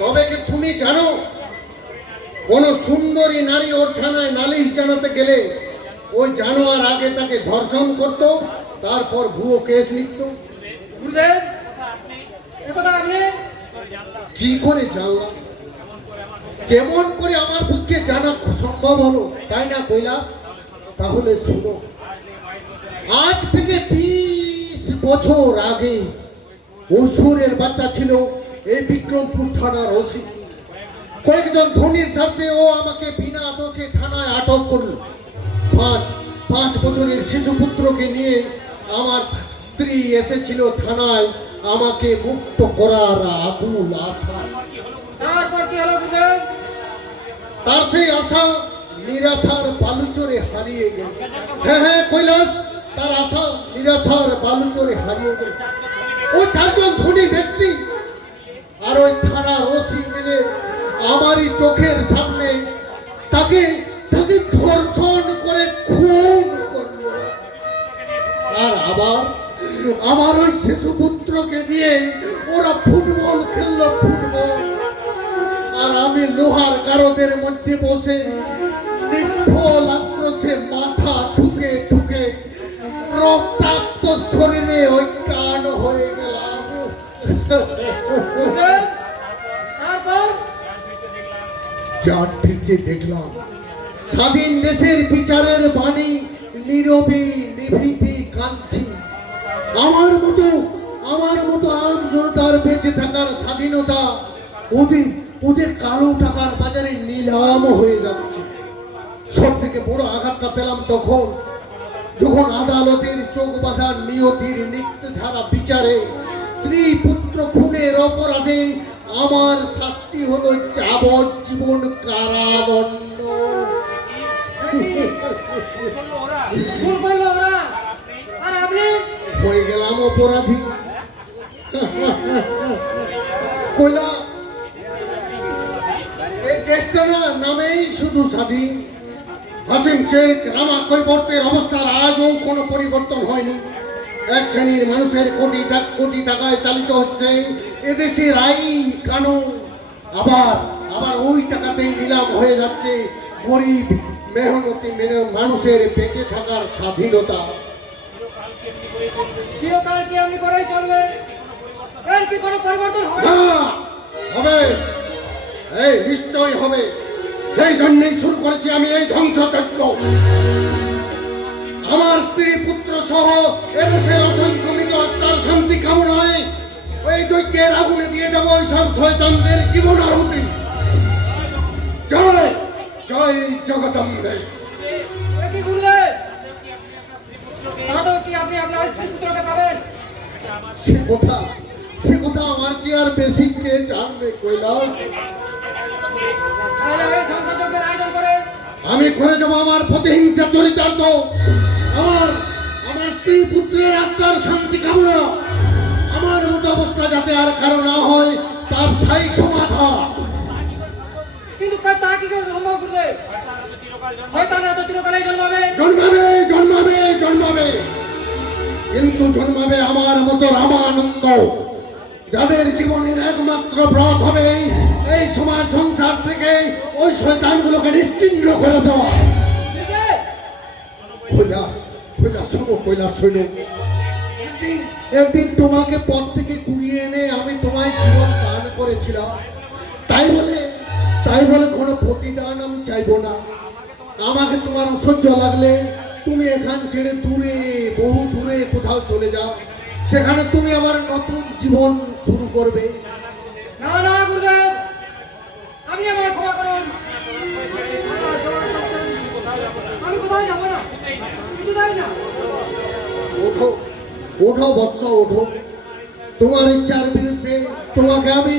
তবে কি তুমি জানো কোন সুন্দরী নারী ওর থানায় নালিশ জানাতে গেলে ওই জানোয়ার আগে তাকে ধর্ষণ করত, তারপর ভুয়ো কেস লিখত? গুরুদেব, একথা আপনি কি করে জানলাম? কেমন করে আমার পক্ষে জানা সম্ভব হলো, তাই না কৈলাস? তাহলে শুনো, আজ থেকে 20 বছর আগে অসুরের বাচ্চা ছিল এই বিক্রমপুর থানার ওসি। কয়েকজন ধনীর সাথে ও আমাকে বিনা দোষে থানায় আটক করল। 5 বছরের শিশুপুত্রকে নিয়ে আমার স্ত্রী এসেছিল থানায় আমাকে মুক্ত করার আকুল আশা। তারপর কি হলো গুরুদেব? তার সেই আশা নিরাশার বালুচরে হারিয়ে গেল। হ্যাঁ কৈলাস, তার আশা নিরাশার বালুচরে হারিয়ে গেল। ওই 4 জন ধনী ব্যক্তি আর ওই থানার ওসি মিলে আমারই চোখের সামনে তাকে ধর্ষণ করে খুন করল। আর আবার আমার ওই শিশুপুত্রকে নিয়ে ওরা ফুটবল খেললো, ফুটবল। আর আমি লোহার গারদের মধ্যে বসে নিষ্ফল আক্রোশে মাথা ঠুকে ঠুকে রক্তাক্ত শরীরে অজ্ঞান হয়ে গেলাম। গুরুদেব, তারপর চাঁদ ফিরতে দেখলাম স্বাধীন দেশের বিচারের বাণী নীরবে নিভৃতে কাঁদছে। আমার মতো আম জনতার বেঁচে থাকার স্বাধীনতা ওদের কালো টাকার বাজারে নিলাম হয়ে যাচ্ছে। সব থেকে বড় আঘাতটা পেলাম যখন আদালতের চোখ বাঁধা নিয়তির নিত্যধারা বিচারে স্ত্রী পুত্র খুনের অপরাধে আমার শাস্তি হলো যাবজ্জীবন কারাদণ্ড। ভুল করলো ওরা, আর আপনি হয়ে গেলাম অপরাধী। কইলা এই দেশটা না নামেই শুধু স্বাধীন। হাসিম শেখ রামা কৈবর্তের অবস্থার আজও কোনো পরিবর্তন হয়নি। এক শ্রেণীর মানুষের কোটি টাকায় চালিত হচ্ছে এদেশের আইন কানুন। আবার ওই টাকাতেই নিলাম হয়ে যাচ্ছে গরিব মেহনতি মানুষের বেঁচে থাকার স্বাধীনতা। চিরকাল কি আপনি করেই চলবে? এর কি কোনো পরিবর্তন হবে? না, হবে, এই নিশ্চয় হবে। সেই জন্যই শুরু করেছি আমি এই ধ্বংসযজ্ঞ। আমার স্ত্রী পুত্র সহ এদেশের অসংক্রমিত আত্মার শান্তি কামনায় ওই যজ্ঞের আগুনে দিয়ে যাব ওই সব শয়তানদের জীবন আহুতি। জয় জয় জগদম্বে। এ কি গুরুদেব, তাহলে কি আপনি আপনার পুত্রকে পাবেন? সে কথা আমার কি আর বেশি কে জানবে কৈলাস? তাহলে এই ধ্বংসযজ্ঞের আয়োজন করে আমি করে যাবো আমার প্রতিহিংসা চরিতার্থ, আমার স্ত্রী পুত্রের আত্মার শান্তি কামনা। আমার মতো অবস্থা যাতে আর কারো না হয় তার স্থায়ী সমাধান। কিন্তু তা কি করে সম্ভব গুরুদেব? শয়তানরা তো চিরকালেই জন্মাবে। জন্মাবে কিন্তু জন্মাবে আমার মতো রামানন্দ, যাদের জীবনের একমাত্র ব্রত হবে এই সমাজ সংসার থেকে ওই শয়তানগুলোকে নিশ্চিহ্ন করে দেওয়া। কৈলাস শোনো, একদিন তোমাকে পথ থেকে কুড়িয়ে এনে আমি তোমায় জীবন দান করেছিলাম। তাই বলে কোনো প্রতিদান আমি চাইবো না। আমাকে তোমার অসহ্য লাগলে তুমি এখান ছেড়ে বহু দূরে কোথাও চলে যাও। সেখানে তুমি আমার নতুন জীবন শুরু করবে। না না গুরুদেব, আমি আমার ক্ষমা করুন। আমি কোথায় যাবো না, কিছু যাই না। ওঠো ওঠো বৎস, ওঠো। তোমার ইচ্ছার বিরুদ্ধে তোমাকে আমি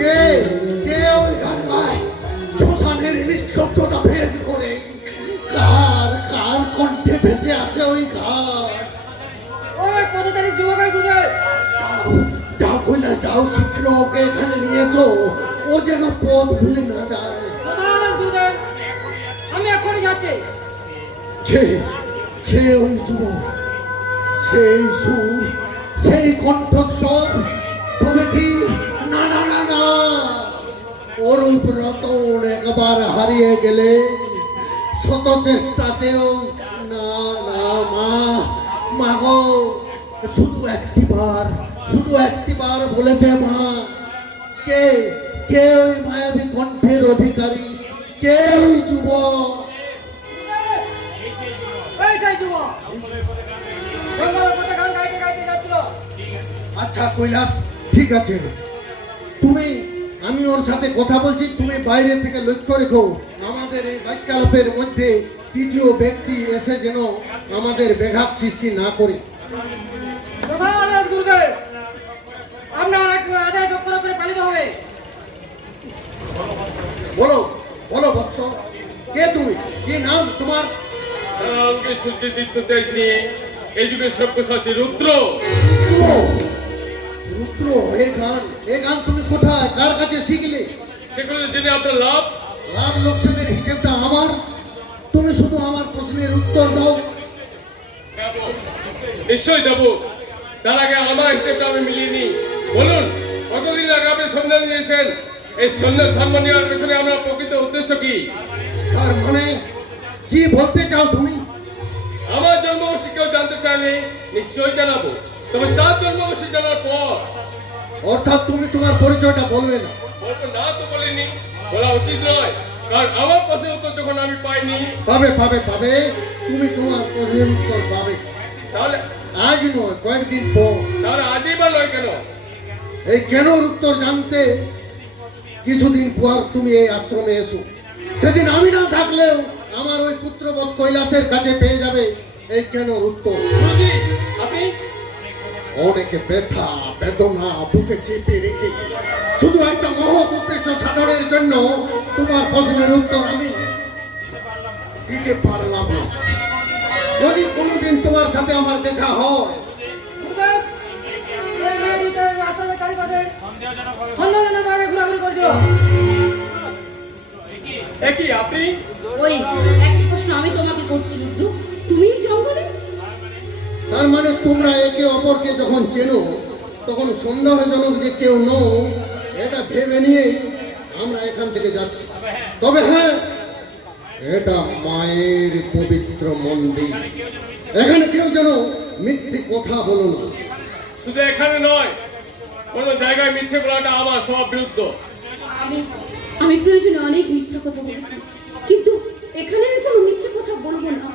কে কে ওই গান গায় শ্মশানের নিস্তব্ধতা ভেদ করে? কার কার কণ্ঠে ভেসে আসে ওই গান? ওই 15 তারিখ যুবকের গুরুদেব। যাও যাও কৈলাস, যাও শীঘ্র ওকে এখানে নিয়ে এসো, ও যেন পথ ভুলে না যায়। প্রধান গুরুদেব, আমি এখনই যাচ্ছি। কে কে ওই যুবক? সেই সুর, সেই কণ্ঠস্বর, তবে কি? না না না না, অরূপ রতন একবার হারিয়ে গেলে শত চেষ্টাতেও না না মা, মা গো, শুধু একটিবার বলে দে মা, কে কে ওই মায়াবী কণ্ঠের অধিকারী? কে ওই যুবক? এই সেই যুবক জঙ্গলের পথে গান গাইতে গাইতে যাচ্ছিল। আচ্ছা কৈলাস, ঠিক আছে, আমি ওর সাথে কথা বলছি, তুমি বাইরে থেকে লক্ষ্য রেখো আমাদের এই বাক্যালাপের মধ্যে তৃতীয় ব্যক্তি এসে যেন আমাদের ব্যাঘাত সৃষ্টি না করে। প্রধান গুরুদেব, আপনার এক আদায় চক্র করে পালিত হবে। বলো বলো বৎস, কে তুমি? কি নাম তোমার? সারাঙ্গে সূর্যের দীপ্ত তেজ নিয়ে এই যুগের সব্যসাচী রুদ্র। রুদ্র, এই গান তুমি কোথায়, কার কাছে শিখলে? সেগুলো জেনে আপনার লাভ। লাভ লোকসানের হিসেবটা আমার, তুমি শুধু আমার প্রশ্নের উত্তর দাও। দেব, নিশ্চয়ই দেব। তার আগে আমার হিসেবটা আমি মিলিয়ে নিই। বলুন, কতদিন আগে আপনি সন্ন্যাস নিয়েছেন? এই সন্ন্যাস ধর্ম নেওয়ার পেছনে আমরা প্রকৃত উদ্দেশ্য কি? তার মানে কি বলতে চাও তুমি? আমার জন্মবর্ষী কেউ জানতে চাইলে নিশ্চয়ই জানাবো, তবে তার জন্মবর্ষী জানার পর। অর্থাৎ তুমি তোমার পরিচয়টা বলবে না? বলবো না তো বলিনি, বলা উচিত নয়, কারণ আমার প্রশ্নের উত্তর যখন আমি পাইনি। পাবে পাবে পাবে, তুমি তোমার প্রশ্নের উত্তর পাবে। তাহলে আজ নয়, কয়েকদিন পর। তাহলে আজই বা নয় কেন? এই কেন উত্তর জানতে কিছুদিন পর তুমি এই আশ্রমে এসো। সেদিন আমি না থাকলেও আমার ওই পুত্রবৎ কৈলাসের কাছে পেয়ে যাবে এই কেন উত্তর। গুরুজি, আপনি অনেকে ব্যথা বেদনা বুকে চেপে রেখে শুধু একটা মহৎ উদ্দেশ্য সাধনের জন্য তোমার প্রশ্নের উত্তর আমি দিতে পারলাম না। যদি কোনোদিন তোমার সাথে আমার দেখা হয়, গুরুদেব, এই মেয়েটিতে আশ্রমের চারিপাশে সন্দেহজনকভাবে ঘোরাঘুরি করছিল। একই আপনি? ওই একই প্রশ্ন আমি তোমাকে করছি রুদ্র, তুমি জঙ্গলে? তার মানে তোমরা একে অপরকে যখন চেনো তখন সন্দেহজনক যে কেউ নও এটা ভেবে নিয়ে আমরা এখান থেকে যাচ্ছি। তবে হ্যাঁ, এটা মায়ের পবিত্র মন্দির, এখানে কেউ যেন মিথ্যে কথা বলো না। শুধু এখানে নয়, কোনো জায়গায় মিথ্যে বলাটা আমার সব বিরুদ্ধ। আমি প্রয়োজনে অনেক মিথ্যা কথা বলেছি, কিন্তু এখানে আমি কোনো মিথ্যা কথা বলবো না।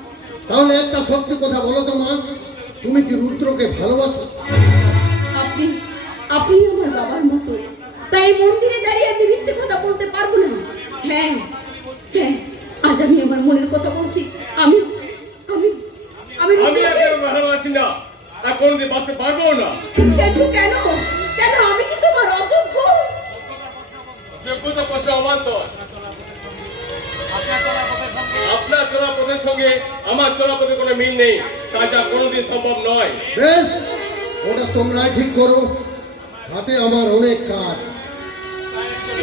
তাহলে একটা সত্যি কথা বলো তো মা, তুমি কি রুদ্রকে ভালোবাসো? আপনি আপনি আমার বাবার মতো, তাই এই মন্দিরে দাঁড়িয়ে আমি মিথ্যে কথা বলতে পারবো না। হ্যাঁ হ্যাঁ, আজ আমি আমার মনের কথা বলছি। আমি আমি আমি আমি একে ভালোবাসি না, আর কোনোদিন বাঁচতে পারবো না। কিন্তু কেন কেন, আমি কি তোমার অযোগ্য? যোগ্যতা প্রশ্ন অবান্তর। আপনার চলাপথের সঙ্গে আমার চলাপথে কোনো মিল নেই, তা যা কোনোদিন সম্ভব নয়। বেশ, ওটা তোমরাই ঠিক করো। হাতে আমার অনেক কাজ,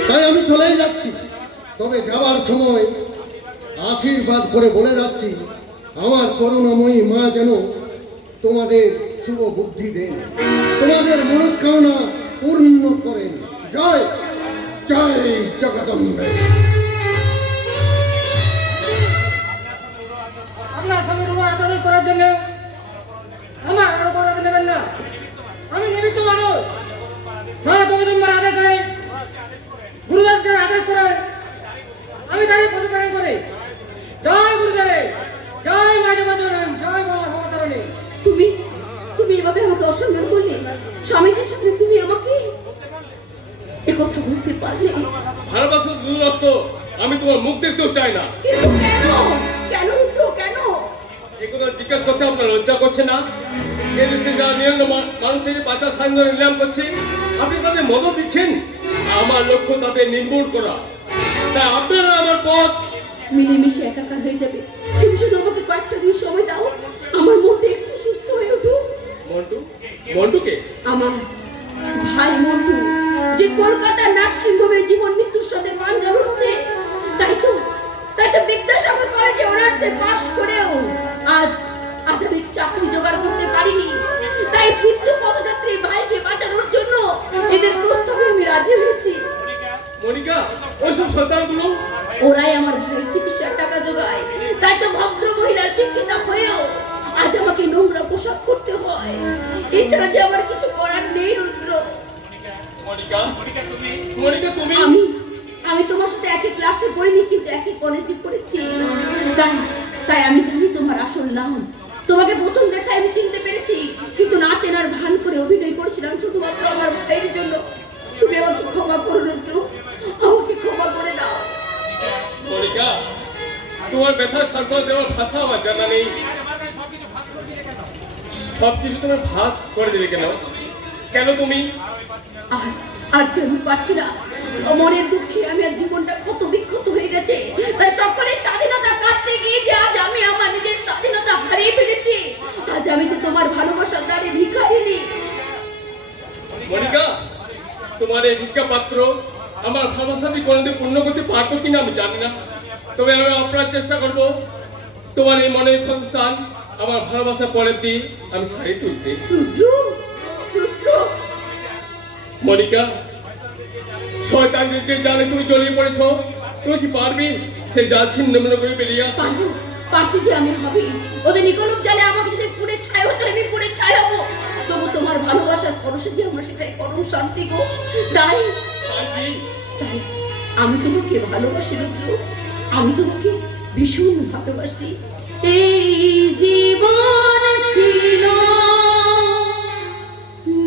তাই আমি চলেই যাচ্ছি। তবে যাবার সময় আশীর্বাদ করে বলে যাচ্ছি, আমার করুণাময়ী মা যেন তোমাদের শুভ বুদ্ধি দেন, তোমাদের মনস্কামনা পূর্ণ করেন। জয় জয় জগদম্বে। আপনার সঙ্গে কোনো আচরণ করার জন্য আমার আর বরাদ নেবেন না। আমি নিমিত্ত মানুষ। মা জগদম্বার আদেশে গুরুদেবকে আদেশ করে আমি তাকে প্রতিপালন করি। জয় গুরুদেব, জয় মা জগদম্ব, জয় মা ভবতারিণী। তুমি তুমি এভাবে আমাকে অসম্মান করলে, স্বামীজির সামনে তুমি আমাকে এ কথা বলতে পারলে? ভালোবাসা দূরস্থ, আমি তোমার মুখ দেখতেও চাই না। কিন্তু কেন? কেন রুদ্র, কেন? এই কথা জিজ্ঞেস করতে আপনার লজ্জা করছে না? এই দেশে যারা নিরন্ন মানুষের বাঁচার স্বাধীনতা নিলাম করছে, আপনি তাদের মদত দিচ্ছেন। আমার লক্ষ্য তাদের নির্মূল করা, তাই আপনারা আমার পথ। মিলেমিশে একাকার হয়ে যাবে। তুমি শুধু আমাকে কয়েকটা দিন সময় দাও, আমার মনটা একটু সুস্থ হয়ে উঠুক। মন্টু? মন্টুকে? আমার ভাই মন্টু, যে কলকাতার নার্সিং হোমে জীবন মৃত্যুর সাথে পাঞ্জা লড়ছে, তাই তো বিদ্যাসাগর কলেজে অনার্সে পাশ করেও আজ আমি চাকরি জোগাড় করতে পারিনি। তাই মৃত্যু পদযাত্রী ভাইকে বাঁচানোর জন্য এদের প্রস্তাবে আমি রাজি হয়েছি। মনিকা, ওইসব সন্তানগুলো ওরাই আমার ভাইয়ের চিকিৎসার টাকা জোগায়। তাই তো ভদ্র মহিলার শিক্ষিতা হয়েও আজ আমাকে নোংরা পোশাক করতে হয়। এছাড়া যে আমার কিছু করার নেই রুদ্র। মনিকা তুমি আমি তোমার সাথে একই ক্লাসে পড়িনি, কিন্তু একই কলেজে পড়েছি। তাই আমি জানি তোমার আসল নাম। তোমাকে প্রথম দেখায় আমি চিনতে পেরেছি, কিন্তু না চেনার ভান করে অভিনয় করেছিলাম শুধুমাত্র আমার ভাইয়ের জন্য। তুমি আমাকে ক্ষমা করো রুদ্র, আমাকে ক্ষমা করে দাও। মনিকা, তোমার ব্যথার সান্ত্বনা দেওয়ার ভাষা আমার জানা নেই। সবকিছু তোমার ভাগ করে দেবে কেন? কেন তুমি? আর যে আমি পারছি না, মনের দুঃখে আমি আর জীবনটা ক্ষত বিক্ষত হয়ে গেছে। তাই সকলের স্বাধীনতা কাটতে গিয়ে যে আজ আমি আমার নিজের স্বাধীনতা হারিয়ে ফেলেছি। আজ আমি তো তোমার ভালোবাসার দ্বারে ভিখারিনি। মনিকা, তোমার এই ভিক্ষা পাত্র আমার ভালোবাসা দিয়ে কোনোদিন পূর্ণ করতে পারবো কিনা আমি জানি না, তবে আমি অপ্রাণ চেষ্টা করবো তোমার এই মনের ক্ষতস্থান আমার ভালোবাসার পরের দিয়ে আমি সারিয়ে তুলতে। রুদ্র, মনিকা, শয়তানদের যে জালে তুমি জড়িয়ে পড়েছো, তুমি কি পারবে সেই জাল ছিন্ন করে বেরিয়ে আসতে? পারতে যে আমি হবে। ওদের নিকলম জালে আমাকে যদি পুড়ে ছাই হতো, আমি পুড়ে ছাই হবো। তবু তোমার ভালোবাসার পরশে যে আমার সেটাই পরম শান্তি গো। তাই আমি তোমাকে ভালোবাসি রুদ্র, আমি তোমাকে ভীষণ ভালোবাসি। এই জীবন ছিল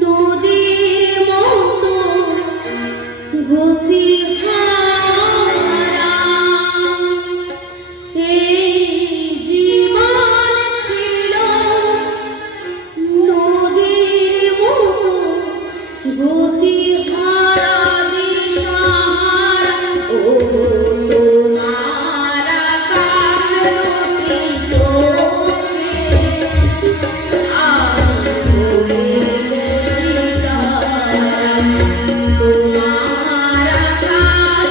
নদীর মতো গতি হারা, এই জীবন ছিল নদীর মতো গতি হারা দিশাহারা। ও তোমার আকাশ রুটি চোখে আলোরে বুঝি তারা, তোমার আকাশ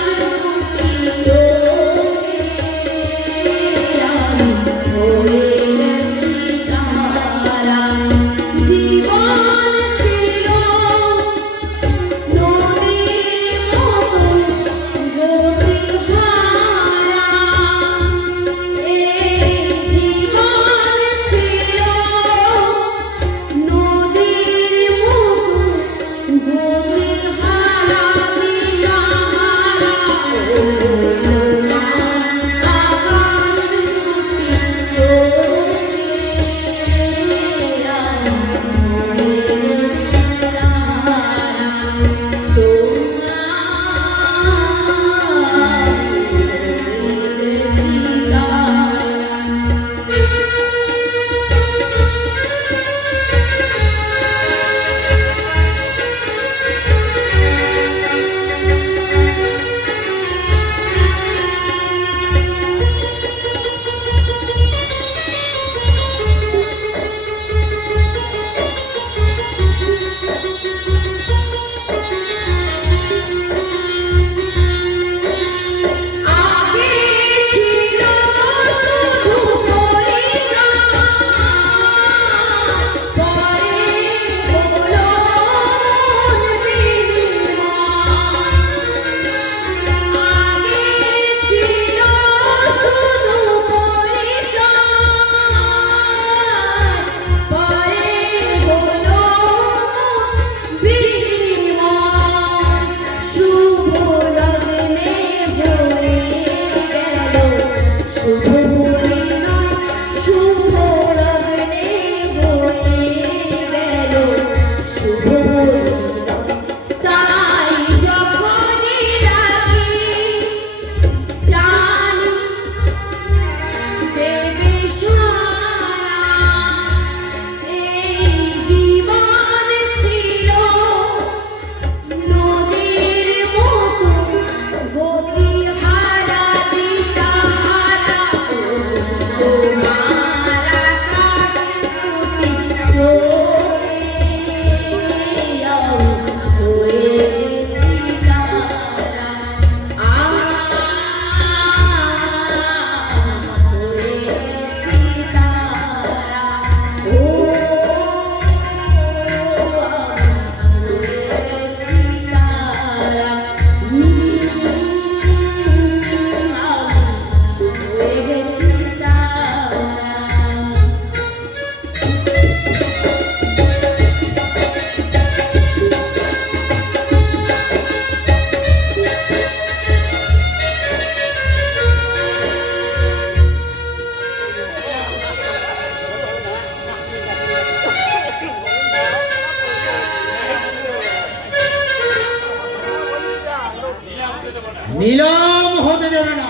নিলাম হতে দেবে না।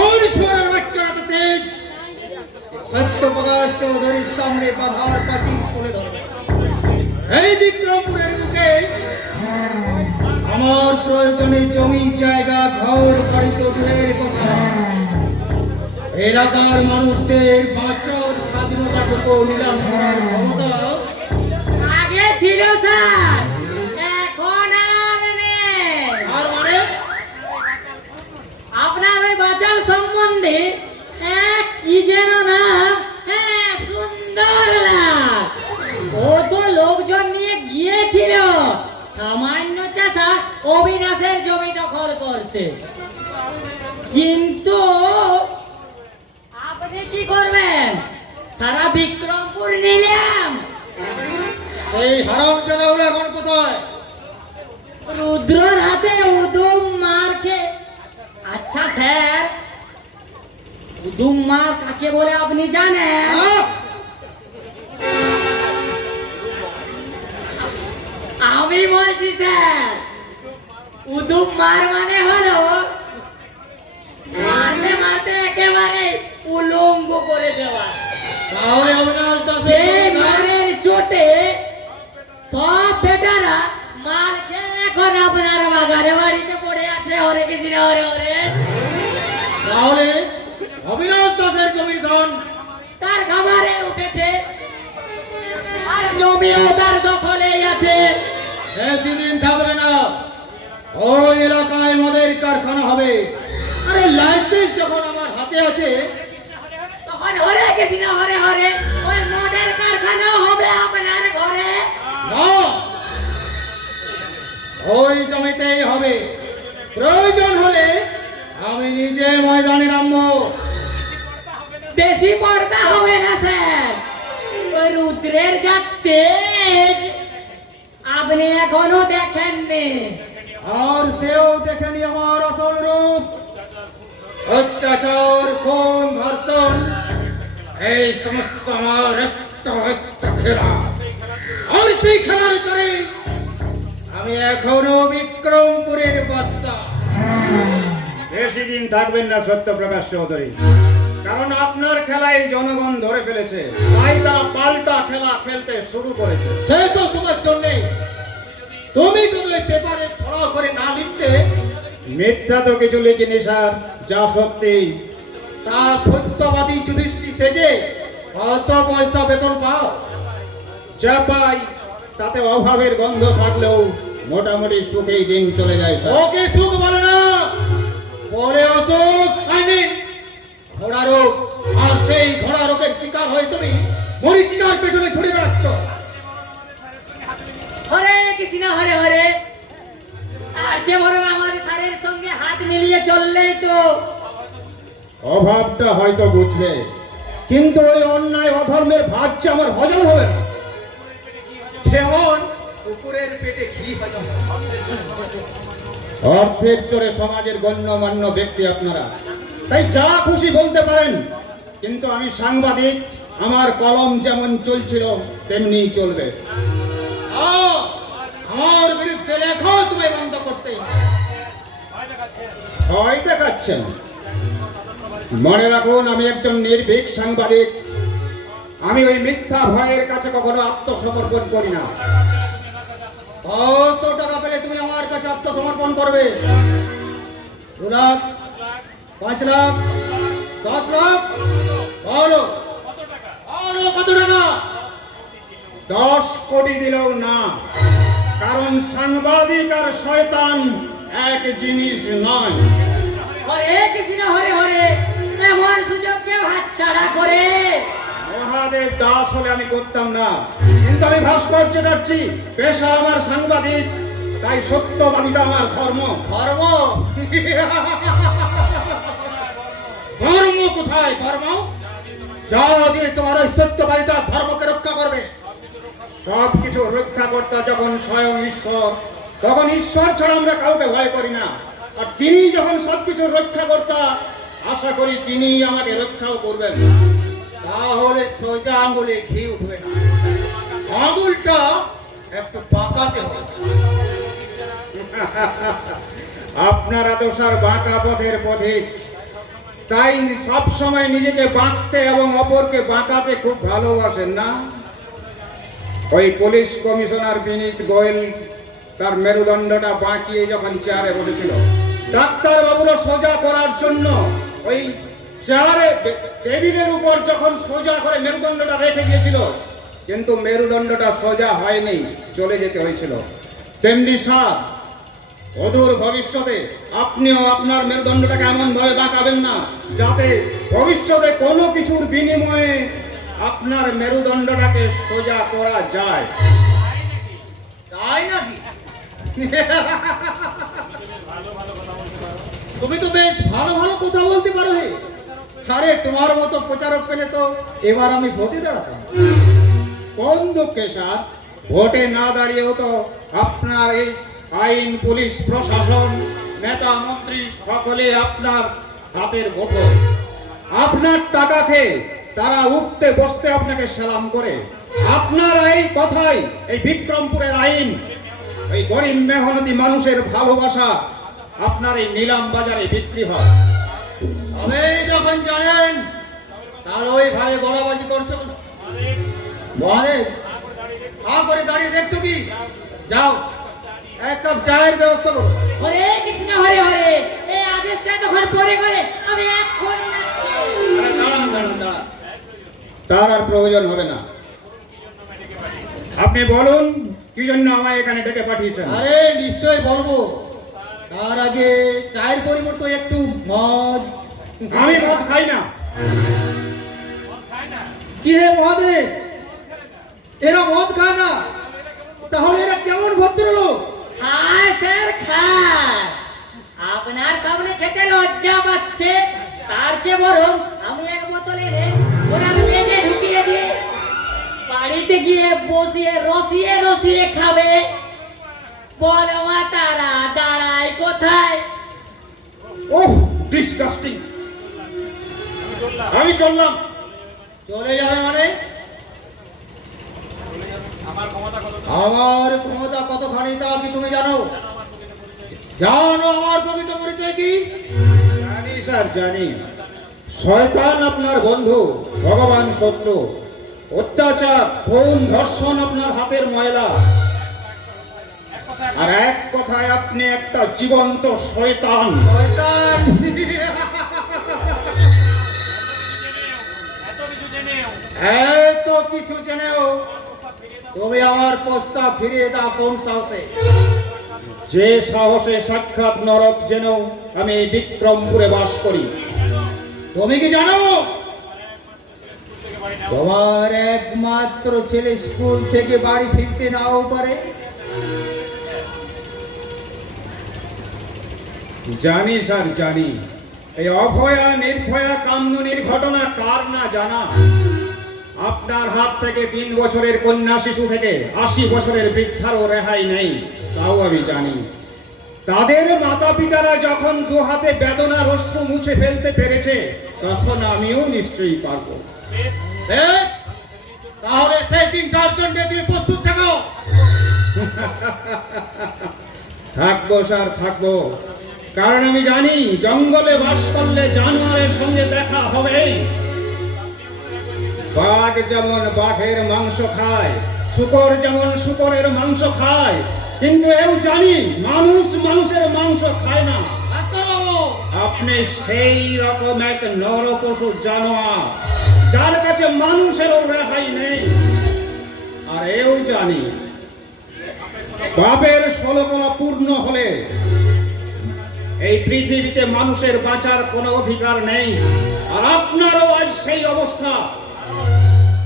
और ছোড়ার বাচ্চারা তো তেজ, সত্যপ্রকাশ চৌধুরীর সামনে বাধার প্রাচীর তুলে ধরবে। এই বিক্রমপুরের বুকে আমার প্রয়োজনে জমি জায়গা ঘর বাড়ি তো দূরের কথা, এলাকার মানুষদের বাঁচার স্বাধীনতাটুকু নিলাম করার ক্ষমতা আগে ছিল স্যার, এখন আর নেই। আর মানে আপনার ওই বাঁচাল সম্বন্ধে কি যেন নাম, সুন্দর লাল, ও তো লোকজন নিয়ে গিয়েছিল সামান্য চাষা অবিনাশের জমি দখল করতে, কিন্তু আপনি কি করবেন? সারা বিক্রমপুর নিলাম। এই হারামজাদাগুলো এখন কোথায়? রুদ্রর হাতে উদুম মার খেয়ে। আচ্ছা স্যার, উদুম মার কাকে বলে আপনি জানেন? আহ! আমি বলছি স্যার, উদুম মার মানে হলো মারতে মারতে একেবারে উলঙ্গ করে দেওয়া। তাহলে অবিনাশ দাসের সেই জমি নাই? মারের চোটে সব বেটারা মার খেয়ে এখন আপনার বাগানে বাড়িতে পড়ে আছে। হরে কৃষ্ণ হরে হরে। তাহলে অবিনাশ দাসের জমির ধন তার খামারে উঠেছে আর জমিও তার দখলেই আছে। বেশি দিন থাকবে না, ওই এলাকায় মদের কারখানা হবে। আরে লাইসেন্স যখন আমার হাতে আছে, তখন হরে কৃষ্ণ হরে হরে ওই মদের কারখানা হবে আপনার ঘরে। না, ওই জমিতেই হবে। প্রয়োজন হলে আমি নিজে ময়দানে নামবো। বেশি পড়তা হবে না স্যার, ওই রুদ্রের যা তেজ আপনি এখনো দেখেননি। আর সেও দেখেনি আমার আসল রূপ। অত্যাচার, খুন, ধর্ষণ, এই সমস্ত আমার একটা একটা খেলা। আর সেই খেলার জন্য আমি এখনো বিক্রমপুরের বাচ্চা। বেশি দিন থাকবেন না সত্যপ্রকাশ চৌধুরী, কারণ আপনার খেলায় জনগণ ধরে ফেলেছে, তাই তারা পাল্টা খেলা খেলতে শুরু করেছে। সে তো তোমার জন্যে। তুমি যদি ওই পেপারে ফলো করে না লিখতে, মিথ্যা তো কিছু লিখিনি স্যার, যা সত্যি। তা সত্যবাদী যুধিষ্ঠির সেজে কত পয়সা বেতন পাও? যা পাই তাতে অভাবের গন্ধ থাকলেও মোটামুটি সুখেই দিন চলে যায় স্যার। ওকে সুখ বলো না, বলে অসুখ। আই মিন ঘোড়া রোগ। আর সেই ঘোড়া রোগের শিকার হয়ে তুমি মরিচিকার পেছনে ছুটে বেড়াচ্ছ। হরে কৃষ্ণ হরে হরে। তার চেয়ে বরং আমার স্যারের সঙ্গে হাত মিলিয়ে চললেই তো। অভাবটা হয়তো বুঝবে, কিন্তু ওই অন্যায় অধর্মের ভাত যে আমার হজম হবে না। যেমন কুকুরের পেটে ঘি হজম হয়। অর্থের চোরে সমাজের গণ্যমান্য ব্যক্তি আপনারা, তাই যা খুশি বলতে পারেন, কিন্তু আমি সাংবাদিক, আমার কলম যেমন চলছিল তেমনি চলবে। আমার বিরুদ্ধে লেখো, তুমি বন্ধ করতে। ভয় দেখাচ্ছেন? মনে রাখুন, আমি একজন নির্ভীক সাংবাদিক। আমি ওই মিথ্যা ভয়ের কাছে কখনো আত্মসমর্পণ করি না। কত টাকা পেলে তুমি আমার কাছে আত্মসমর্পণ করবে? 2 লাখ, 5 লাখ, 10 লাখ? বলো বলো, কত টাকা? 10 কোটি দিলেও না, কারণ সাংবাদিক আর শয়তান এক জিনিস নয়। হরে কৃষ্ণ হরে হরে। এমন সুযোগ কেউ হাতছাড়া করে? মহাদেব দাস হলে আমি করতাম না, কিন্তু আমি ভাস্কর্য কাটছি, পেশা আমার সাংবাদিক, তাই সত্যবাদিতা আমার ধর্ম। ধর্ম? ধর্ম কোথায়? ধর্ম যাও দিয়ে তোমার ওই সত্যবাদিতা ধর্মকে রক্ষা করবে। সবকিছু রক্ষাকর্তা যখন স্বয়ং ঈশ্বর, তখন ঈশ্বর ছাড়া আমরা কাউকে ভয় করি না। আর তিনি যখন সবকিছু রক্ষাকর্তা, আশা করি তিনি আমাকে রক্ষাও করবেন। তাহলে সোজা আঙুলে ঘি উঠবে না, আঙুলটা একটু পাকাতে হবে। আপনারা তো স্যার বাঁকা পথের পথিক, তাই সব সময় নিজেকে বাঁকতে এবং অপরকে বাঁকাতে খুব ভালোবাসেন না? ওই পুলিশ কমিশনার বিনীত গোয়েল তার মেরুদণ্ডটা বাঁকিয়ে যখন চেয়ারে বসেছিল, ডাক্তার বাবুরা সোজা করার জন্য ওই চেয়ারে টেবিলের উপর যখন সোজা করে মেরুদণ্ডটা রেখে দিয়েছিল, কিন্তু মেরুদণ্ডটা সোজা হয়নি, চলে যেতে হয়েছিল। তেমনি স্যার, অদূর ভবিষ্যতে আপনিও আপনার মেরুদণ্ডটাকে এমন ভাবে বাঁকাবেন না যাতে ভবিষ্যতে কোনো কিছুর বিনিময়ে আপনার মেরুদণ্ডটাকে সোজা করা যায়। তাই নাকি? তুমি তো বেশ ভালো ভালো কথা বলতে পারো হে। আরে তোমার মতো প্রচারক পেলে তো এবার আমি ভোটে দাঁড়াতাম। কোন দুঃখে স্যার, ভোটে না দাঁড়িয়েও তো আপনার এই আইন, পুলিশ, প্রশাসন, নেতা, মন্ত্রী সকলে আপনার হাতের মুঠো। আপনার টাকা খেয়ে তারা উঠতে বসতে আপনাকে সালাম করে। আপনার এই কথাই এই বিক্রমপুরের আইন, এই গরিব মেহনতি মানুষের ভালোবাসা আপনার এই নিলাম বাজারে বিক্রি হয়। সবাই যখন জানেন তার ওইভাবে গলাবাজি করছো কেন? মহাদেব, করে দাঁড়িয়ে দেখছো কি? যাও, এক কাপ চায়ের ব্যবস্থা করো। হরে কৃষ্ণ হরে হরে, এই আদেশটা তখন পরে করে আমি এখন আরে দাঁড়ান দাঁড়ান দাঁড়ান, তার আর প্রয়োজন হবে না। আপনি বলুন কি জন্য আমায় এখানে ডেকে পাঠিয়েছেন? আরে নিশ্চয়ই বলবো, তার আগে চায়ের পরিবর্তে একটু মদ। আমি মদ খাই না। কি হে মহাদেব, এরা মদ খায় না? তাহলে এরা কেমন ভদ্রলোক? হায় স্যার খায়, আপনার সামনে খেতে লজ্জা পাচ্ছে, তার চেয়ে বরং আমি এক বোতল এনে ওরা মেজে ঢুকিয়ে দিয়ে বাড়িতে গিয়ে বসিয়ে রসিয়ে রসিয়ে খাবে। বল মা তারা দাঁড়ায় কোথায়? ওহ, ডিসগাস্টিং। আমি চললাম। চলে যাবে মানে? আমার ক্ষমতা কতখানি তা কি তুমি জানো? জানো আমার প্রকৃত পরিচয় কি? জানি স্যার, জানি। শয়তান আপনার বন্ধু, ভগবান শত্রু। অত্যাচার, খুন, ধর্ষণ আপনার হাতের ময়লা। আর এক কথায় আপনি একটা জীবন্ত শয়তান। শয়তান! এত কিছু জেনেও তুমি আমার প্রস্তাব ফিরিয়ে দাও কোন সাহসে? যে সাহসে সাক্ষাৎ নরক জেনেও আমি এই বিক্রমপুরে বাস করি। তুমি কি জানো তোমার একমাত্র ছেলে স্কুল থেকে বাড়ি ফিরতে নাও পারে? জানি স্যার, জানি। এই অভয়া নির্ভয়া কামদুনির ঘটনা কার না জানা? আপনার হাত থেকে 3 বছরের কন্যা শিশু থেকে 80 বছরের বৃদ্ধারও রেহাই নেই, তাও আমি জানি। তাদের মাতা পিতারা যখন 2 হাতে বেদনার অশ্রু মুছে ফেলতে পেরেছে, তখন আমিও নিশ্চয়ই পারবো। বেশ, তাহলে সেই দিনটার জন্য তুমি প্রস্তুত থাকো। থাকবো স্যার, থাকবো। কারণ আমি জানি জঙ্গলে বাস করলে জানোয়ারের সঙ্গে দেখা হবেই। বাঘ যেমন বাঘের মাংস খায়, শূকর যেমন শূকরের মাংস খায়, কিন্তু এও জানি মানুষ মানুষের মাংস খায় না। আপনি সেই রকম এক নরপশু জানোয়ার, যার কাছে মানুষেরও রেহাই নেই। আর এও জানি পাপের ষোলকলা পূর্ণ হলে এই পৃথিবীতে মানুষের বাঁচার কোনো অধিকার নেই। আর আপনারও আজ সেই অবস্থা।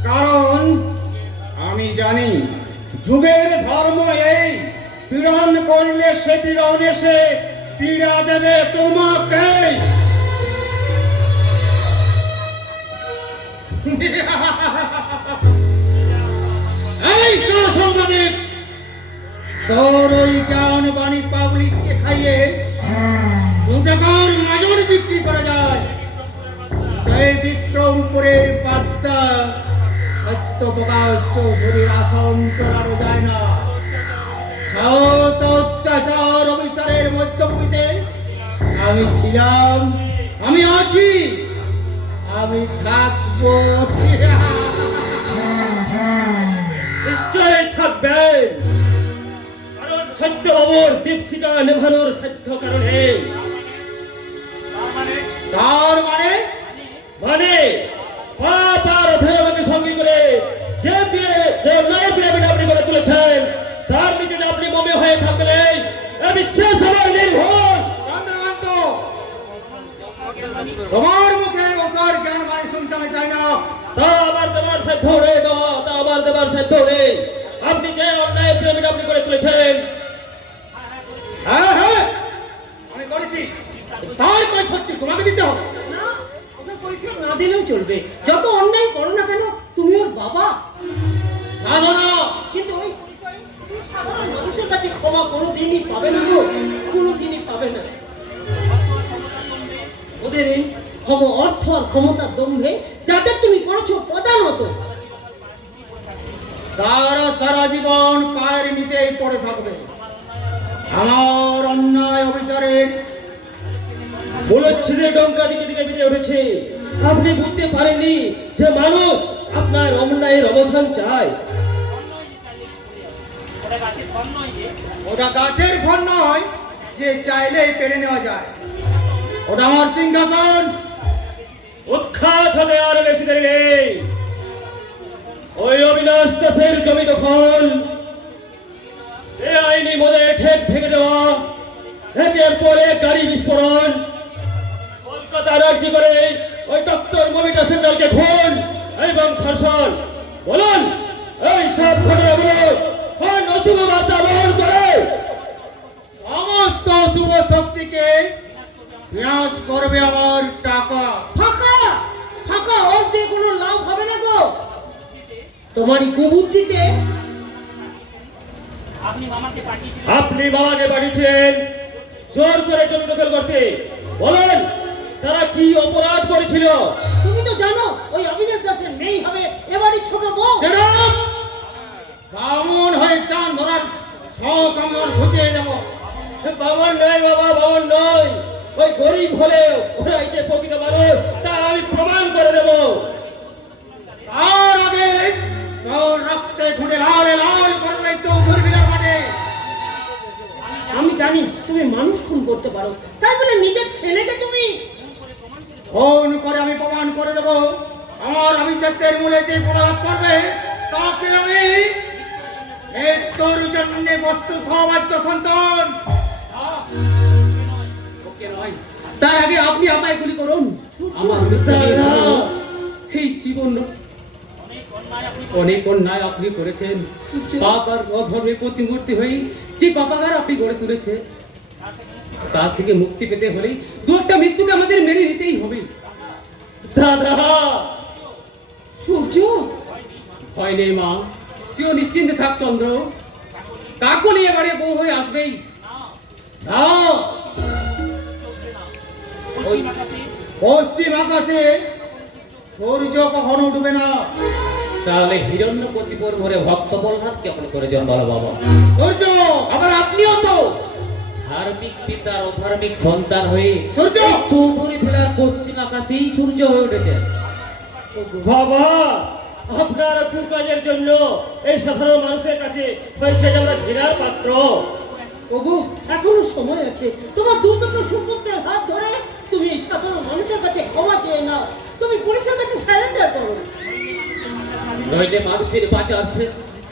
কারণ আমি জানি যুগের ধর্ম এই, পীড়ন করলে সে পীড়ন এসে পীড়া দেবে তোমাকে। এই সাংবাদিক, তোর ওই জ্ঞান বাণী পাবলিককে খাইয়ে 2 টাকার মাজন বিক্রি করা যায়। এই বিক্রমপুরের বাদশা সত্যপ্রকাশ চৌধুরীর আসন তোলানো যায় না। শত অত্যাচার অবিচারের মধ্যবর্তীতে আমি ছিলাম, আমি আছি, আমি থাকবো। নিশ্চয়ই থাকবেন, কারণ সত্যবাবুর দীপশিখা নেভানোর সত্য কারণে। তার মানে মানে পাপ আর অধর্মকে সঙ্গী করে যে নয় পিরামিড আপনি করে তুলেছেন, তার নিচে যে আপনি মমে হয়ে থাকলেন, এ বিশ্বাস আমার নির্ভর। চন্দ্রকান্ত, তোমার মুখে বসার জ্ঞান মানে শুনতে আমি চাই না। তা আবার দেবার সাধ্য নেই বাবা, তা আবার দেবার সাধ্য নেই। আপনি যে অন্যায় পিরামিড আপনি করে তুলেছেন, হ্যাঁ হ্যাঁ আমি করেছি, তার কৈফিয়ত তোমাকে দিতে হবে। না, ওকে কৈফিয়ত না দিলেও চলবে। যত অন্যায় করো না কেন, তুমি ওর বাবা। সাধনা, কিন্তু ওই পরিচয়ে তুমি সাধারণ মানুষের কাছে ক্ষমা কোনোদিনই পাবে না গো, কোনোদিনই পাবে না। ওদের এই অর্থ আর ক্ষমতার দম্ভে যাদের তুমি করেছো প্রধানত, তারা সারা জীবন পায়ের নিচেই পড়ে থাকবে। আমার অন্যায় অবিচারের বলেছিলেন ডঙ্কা দিকে দিকে বেজে উঠেছে। আপনি বুঝতে পারেননি যে মানুষ আপনার অন্যায়ের অবসান চায়। ওটা গাছের ফল নয় যে চাইলেই পেরে নেওয়া যায়। ওটা আমার সিংহাসন। উৎখাত হতে আর বেশি দেরি নেই। ওই অবিনাশ দাসের জমি দখল, এ আইনি মদের ঠেক ভেঙে দেওয়া, একের পরে গাড়ি বিস্ফোরণ, কলকাতা রাজ্য করে ওই ডক্টর মমিতা সেন্ডালকে খুন এবং ধর্ষণ। বলুন, এই সব ঘটনাগুলো কোন অশুভ বার্তা বহন করে? সমস্ত শুভ শক্তিকে বিনাশ করবে আমার টাকা। ফাঁকা ফাঁকা ওর দিয়ে কোনো লাভ হবে না গো। তোমারই কুবুদ্ধিতে আপনি বাবাকে পাঠিয়েছিলেন জোর করে জমি দখল করতে। বলেন, তারা কি অপরাধ করেছিল? তুমি তো জানো ওই অবিনাশ দাসের নেই হবে এবারই ছোট বউ। সেটা বামন হয়ে চাঁদ ধরার শখ আমি ওর ঘুচিয়ে নেব। বাবার নয় বাবা, বাবার নয়। ওই গরিব হলে ওরাই যে প্রকৃত মানুষ তা আমি প্রমাণ করে দেব। তার আগে তোর রক্তে ঘুরে লাল লাল করে দেবে চৌধুরী বিনার মাঠে। আমি জানি তুমি মানুষ খুন করতে পারো, তাই বলে নিজের ছেলেকে তুমি ফোন করে আমি প্রমাণ করে দেব। আমার অভিজাত্যের মূলে যে প্রদাঘাত করবে তাকে আমি তোর জন্য বস্তু খাওয়াবাধ্য সন্তান। ওকে নয়, তার আগে আপনি আমায় গুলি করুন। আমার মৃত্যু নিয়ে দাদা, শুনুন। এই জীবন অনেক অন্যায় আপনি করেছেন। পাপ আর অধর্মের প্রতিমূর্তি হয়ে যে পাপাগার আপনি গড়ে তুলেছে, তা থেকে মুক্তি পেতে হলে দু একটা মৃত্যুকে আমাদের মেনে নিতেই হবে। দাদা, সূর্য ভয় নেই মা, তুইও নিশ্চিন্তে থাক চন্দ্র। কাকলি এবারে বউ হয়ে আসবেই। না, ওই পশ্চিম আকাশে সূর্য কখনো উঠবে না। তাহলে হিরণ্যকশিপুর ভরে ভক্ত বলহাত কেমন করে জন্মালো বাবা? সূর্য, আবার আপনিও তো ধার্মিক পিতার অধার্মিক সন্তান হয়ে সূর্য! এই চৌধুরী ফেলার পশ্চিম আকাশেই সূর্য হয়ে উঠেছে। বাবা, আপনার কুকাজের জন্য এই সাধারণ মানুষের কাছে হয়েছে যে আমরা ঘৃণার পাত্র। ওগো এখনো সময় আছে। তোমার দুটো সুপুত্রের হাত ধরে তুমি এই সাধারণ মানুষের কাছে ক্ষমা চেয়ে নাও। তুমি পুলিশের কাছে সারেন্ডার করো। নইলে মানুষের বাঁচা আছে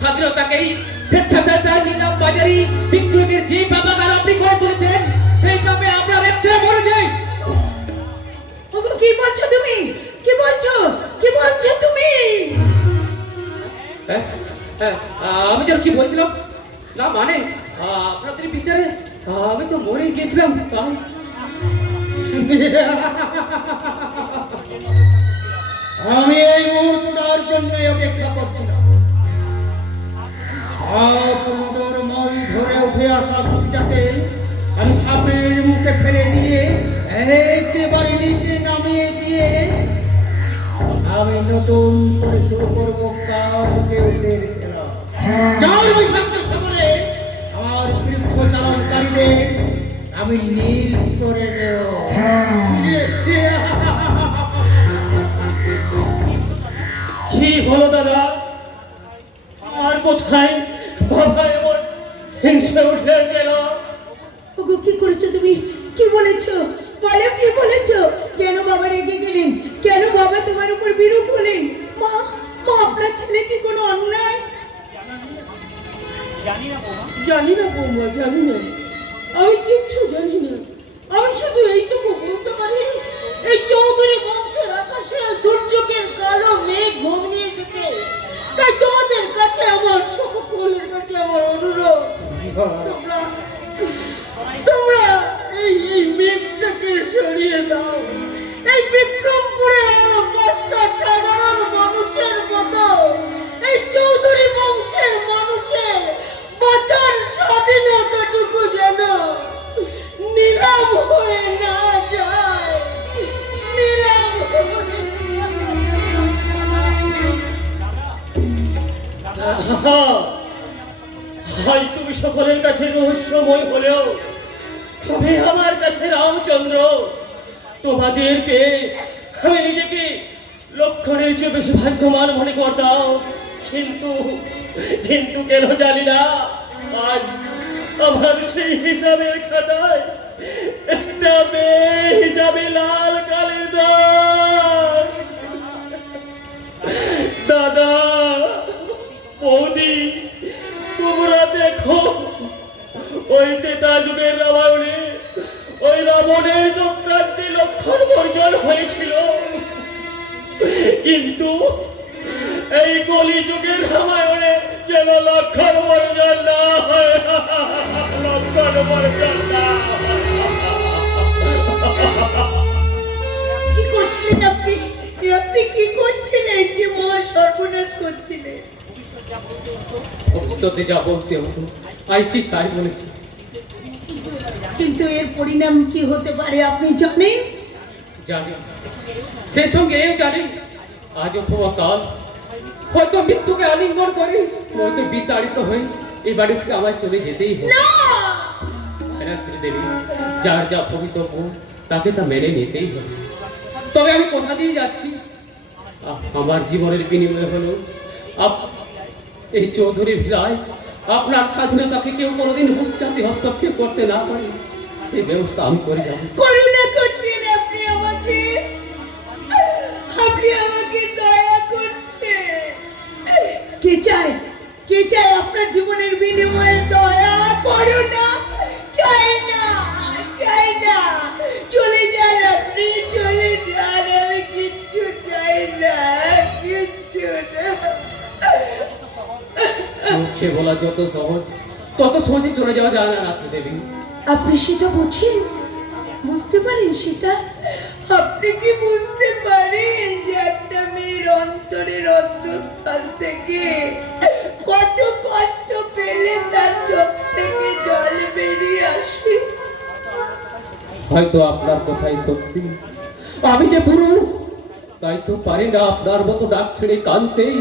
স্বাধীনতাকেই স্বেচ্ছাচার নিলাম বাজারি বিক্রয়ের যে পাপাগার আপনি করে তুলেছেন, সেই পাপে আমরা রেখে মরে যাই। ওগো কি বলছো তুমি? কি বলছো? কি বলছো তুমি? হ্যাঁ, হ্যাঁ, আমি যেন কি বলছিলাম না, মানে আপনাদের বিচারে আমি তো মরে গিয়েছিলাম। তাই আমি এই মুহূর্তটার জন্য অপেক্ষা করছিলাম। সাপ মোটর মই ধরে উঠে আসা খুশিটাকে আমি সাপের মুখে ফেলে দিয়ে একেবারে নিচে নামিয়ে দিয়ে আমি নতুন করে শুরু করবো কাউকে উঠে খেলা। চার বৈশাখের সকালে আমার আর বৃক্ষ চালনকারীদের আমি নীল করে দেব। কি হলো দাদা? আর কোথায় বাবা এমন হিংসে উঠে গেল? ওগো কি করেছো তুমি? কি বলেছো? বলো কি বলেছো? কেন বাবা রেগে গেলেন? কেন বাবা তোমার উপর বিরূপ হলেন? মা, মা আপনার ছেলে কি কোনো অন্যায়? জানি না বৌমা, জানি না। আমি কিচ্ছু জানি না। আমি শুধু এইটুকু বলতে পারি, এই চৌধুরী বংশের আকাশে দুর্যোগের কালো মেঘ ঘনিয়ে এসেছে। তাই তোমাদের কাছে আমার সকলের কাছে আমার অনুরোধ, তোমরা এই মেঘটাকে সরিয়ে দাও। এই বিক্রমপুরের আরো 5টা সাধারণ মানুষের মতো এই চৌধুরী বংশের মানুষের বাঁচার স্বাধীনতাটুকু যেন নিলাম হয়ে না যায়। নিলাম আজ তুমি সকলের কাছে রহস্যময় হলেও তবে আমার কাছে রামচন্দ্র, তোমাদের পেয়ে আমি নিজেকে লক্ষণের চেয়ে বেশি ভাগ্যবান মনে করতাম। কিন্তু কিন্তু কেন জানি না আজ আমার সেই হিসাবের খাতায় একটা মেয়ে হিসাবে লাল কালির দাগ। দাদা, বৌদি, তোমরা দেখো ওই তেতা যুগের রামায়ণে ওই রাবণের চক্রান্তি লক্ষণ বর্জন হয়েছিল, কিন্তু এই কলি যুগের রামায়ণে যেন লক্ষণ বর্জন না হয়। লক্ষণ বর্জন না হয়। কি করছিলেন আপনি? আপনি কি করছিলেন? কি মহা সর্বনাশ করছিলেন? ভবিষ্যতে যা বলতে হতো আজ ঠিক তাই বলেছি। কিন্তু এর পরিণাম কি হতে পারে আপনি জানেন? জানি, সেই সঙ্গে এও জানি আজ অথবা কাল হয়তো মৃত্যুকে আলিঙ্গন করে হয়তো বিতাড়িত হয়ে এই বাড়ি থেকে আমায় চলে যেতেই হবে। না! রাত্রি দেবী, যার যা ভবিতব্য তাকে তা মেনে নিতেই হবে। তবে আমি কথা দিয়ে যাচ্ছি, আমার জীবনের বিনিময় হলো এই চৌধুরী ভিলায় আপনার স্বাধীনতাকে কেউ কোনোদিন হুচ্চাতে হস্তক্ষেপ করতে না পারে সেই ব্যবস্থা আমি করে যাব। করুণা করছেন আপনি আমাকে? আপনি আমাকে দয়া করছেন? কে চায়? কে চায় আপনার জীবনের বিনিময়ে দয়া করুণা? চাই না, চাই না। চলে যান আপনি, চলে যান। আমি কিচ্ছু চাই না, কিচ্ছু না। মুখে বলা যত সহজ তত সহজে চলে যাওয়া যায় না রাত্রি দেবী। আপনি সেটা বুঝেন? বুঝতে পারেন সেটা? আপনি কি বুঝতে পারেন যে একটা মেয়ের অন্তরের অন্তঃস্থল থেকে কত কষ্ট পেলে তার চোখ থেকে জল বেরিয়ে আসে? হয়তো আপনার কথাই সত্যি, আমি যে পুরুষ তাই তো পারি না আপনার মতো ডাক ছেড়ে কাঁদতেই,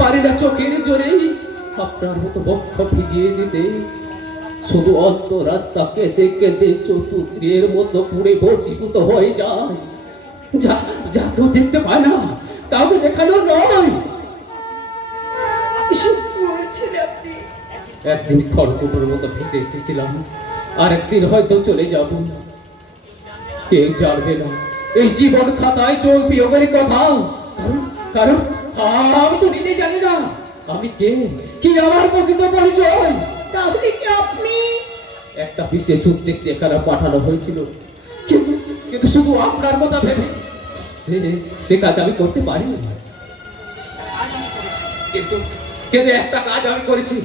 পারি না চোখের জোরেই আপনার মতো বক্ষ ভিজিয়ে দিতে। শুধু অন্তরাত্মা কেঁদে কেঁদে চতুর্থের মতো পুড়ে ভস্মীভূত হয়ে যায়। যা কেউ দেখতে পায় না, কাউকে দেখানো নয়। এসব বলছেন আপনি? একদিন খড়কুটোর মতো ভেসে এসেছিলাম, আর একদিন হয়তো চলে যাব। কেউ জানবে না এই জীবন খাতায় চোর বিয়োগের কথা, কারণ আমি তো নিজে জানি না আমি কে, কি আমার প্রকৃত পরিচয়। তাহলে কি আপনি? একটা বিশেষ উদ্দেশ্যে এখানে পাঠানো হয়েছিল, কিন্তু শুধু আপনার কথা ভেবে সে কাজ আমি করতে পারি না। কিন্তু একটা কাজ আমি করেছি।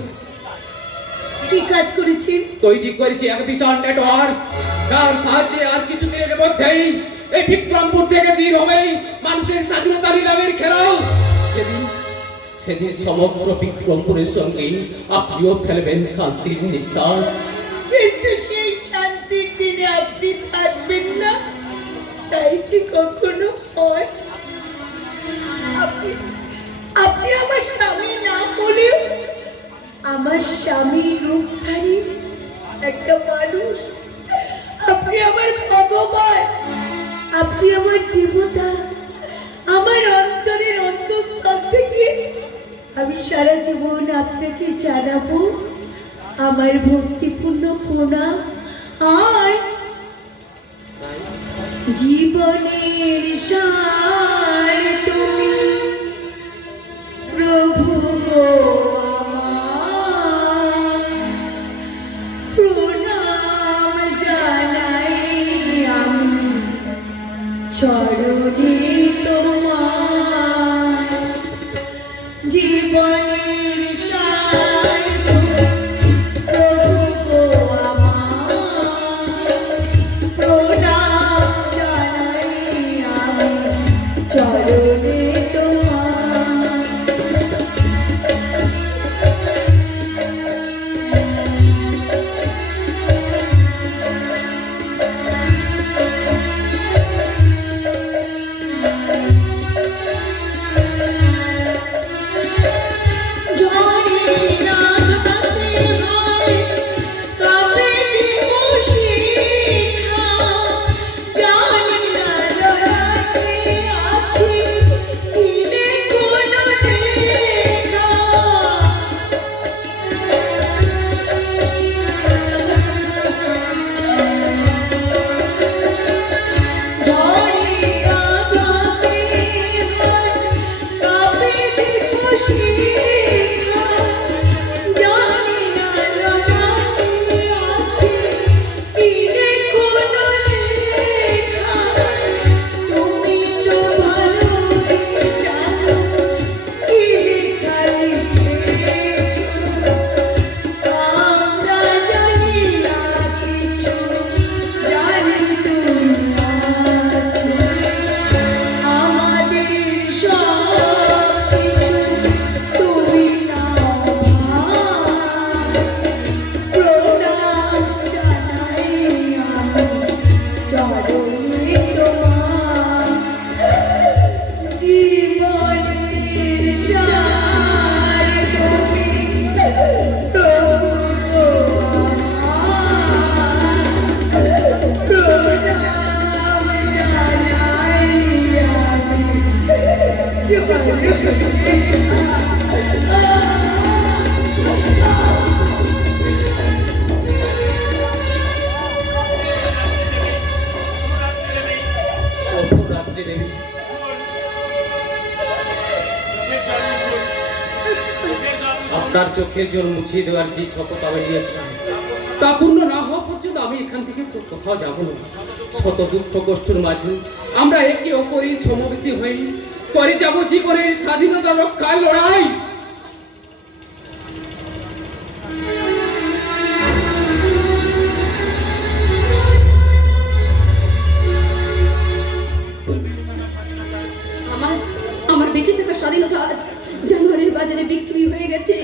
কি কাজ করেছেন? তৈরি করেছি এক বিশাল নেটওয়ার্ক, যার সাহায্যে আর কিছুদিনের মধ্যেই এই বিক্রমপুর থেকে দূর হবেই মানুষের স্বাধীনতা নিলামের খেলা। সেদিন সমগ্র বিক্রমপুরের সঙ্গে আপনিও ফেলবেন শান্তির নিঃশ্বাস। কিন্তু সেই শান্তির দিনে আপনি থাকবেন না, তাই কি কখনো হয়? আপনি আমার স্বামী না হলেও আমার স্বামীর রূপধারী একটা মানুষ। আপনি আমার ভগবান, আপনি আমার দেবতা। আমার অন্তরের অন্তঃস্থল থেকে আমি সারা জীবন আপনাকে জানাবো আমার ভক্তিপূর্ণ প্রণাম আর জীবনের সার তুমি প্রভু গো আমার প্রণাম জানাই আমি চরণে তোমার জীবনের সার তুমি প্রভু গো আমার প্রণাম জানাই আমি চরণে তোমার। আপনার চোখের জল মুছিয়ে দেওয়ার যে শপথ আমি নিয়েছিলাম তা পূর্ণ না হওয়া পর্যন্ত আমি এখান থেকে কোথাও যাব না। শত দুঃখ কষ্টের মাঝে আমরা একে অপরের সমবেতি হয়ে করে যাব জীবনের স্বাধীনতা রক্ষার লড়াই। আমার বেঁচে থাকার স্বাধীনতা আজ জানুয়ারির বাজারে বিক্রি হয়ে গেছে।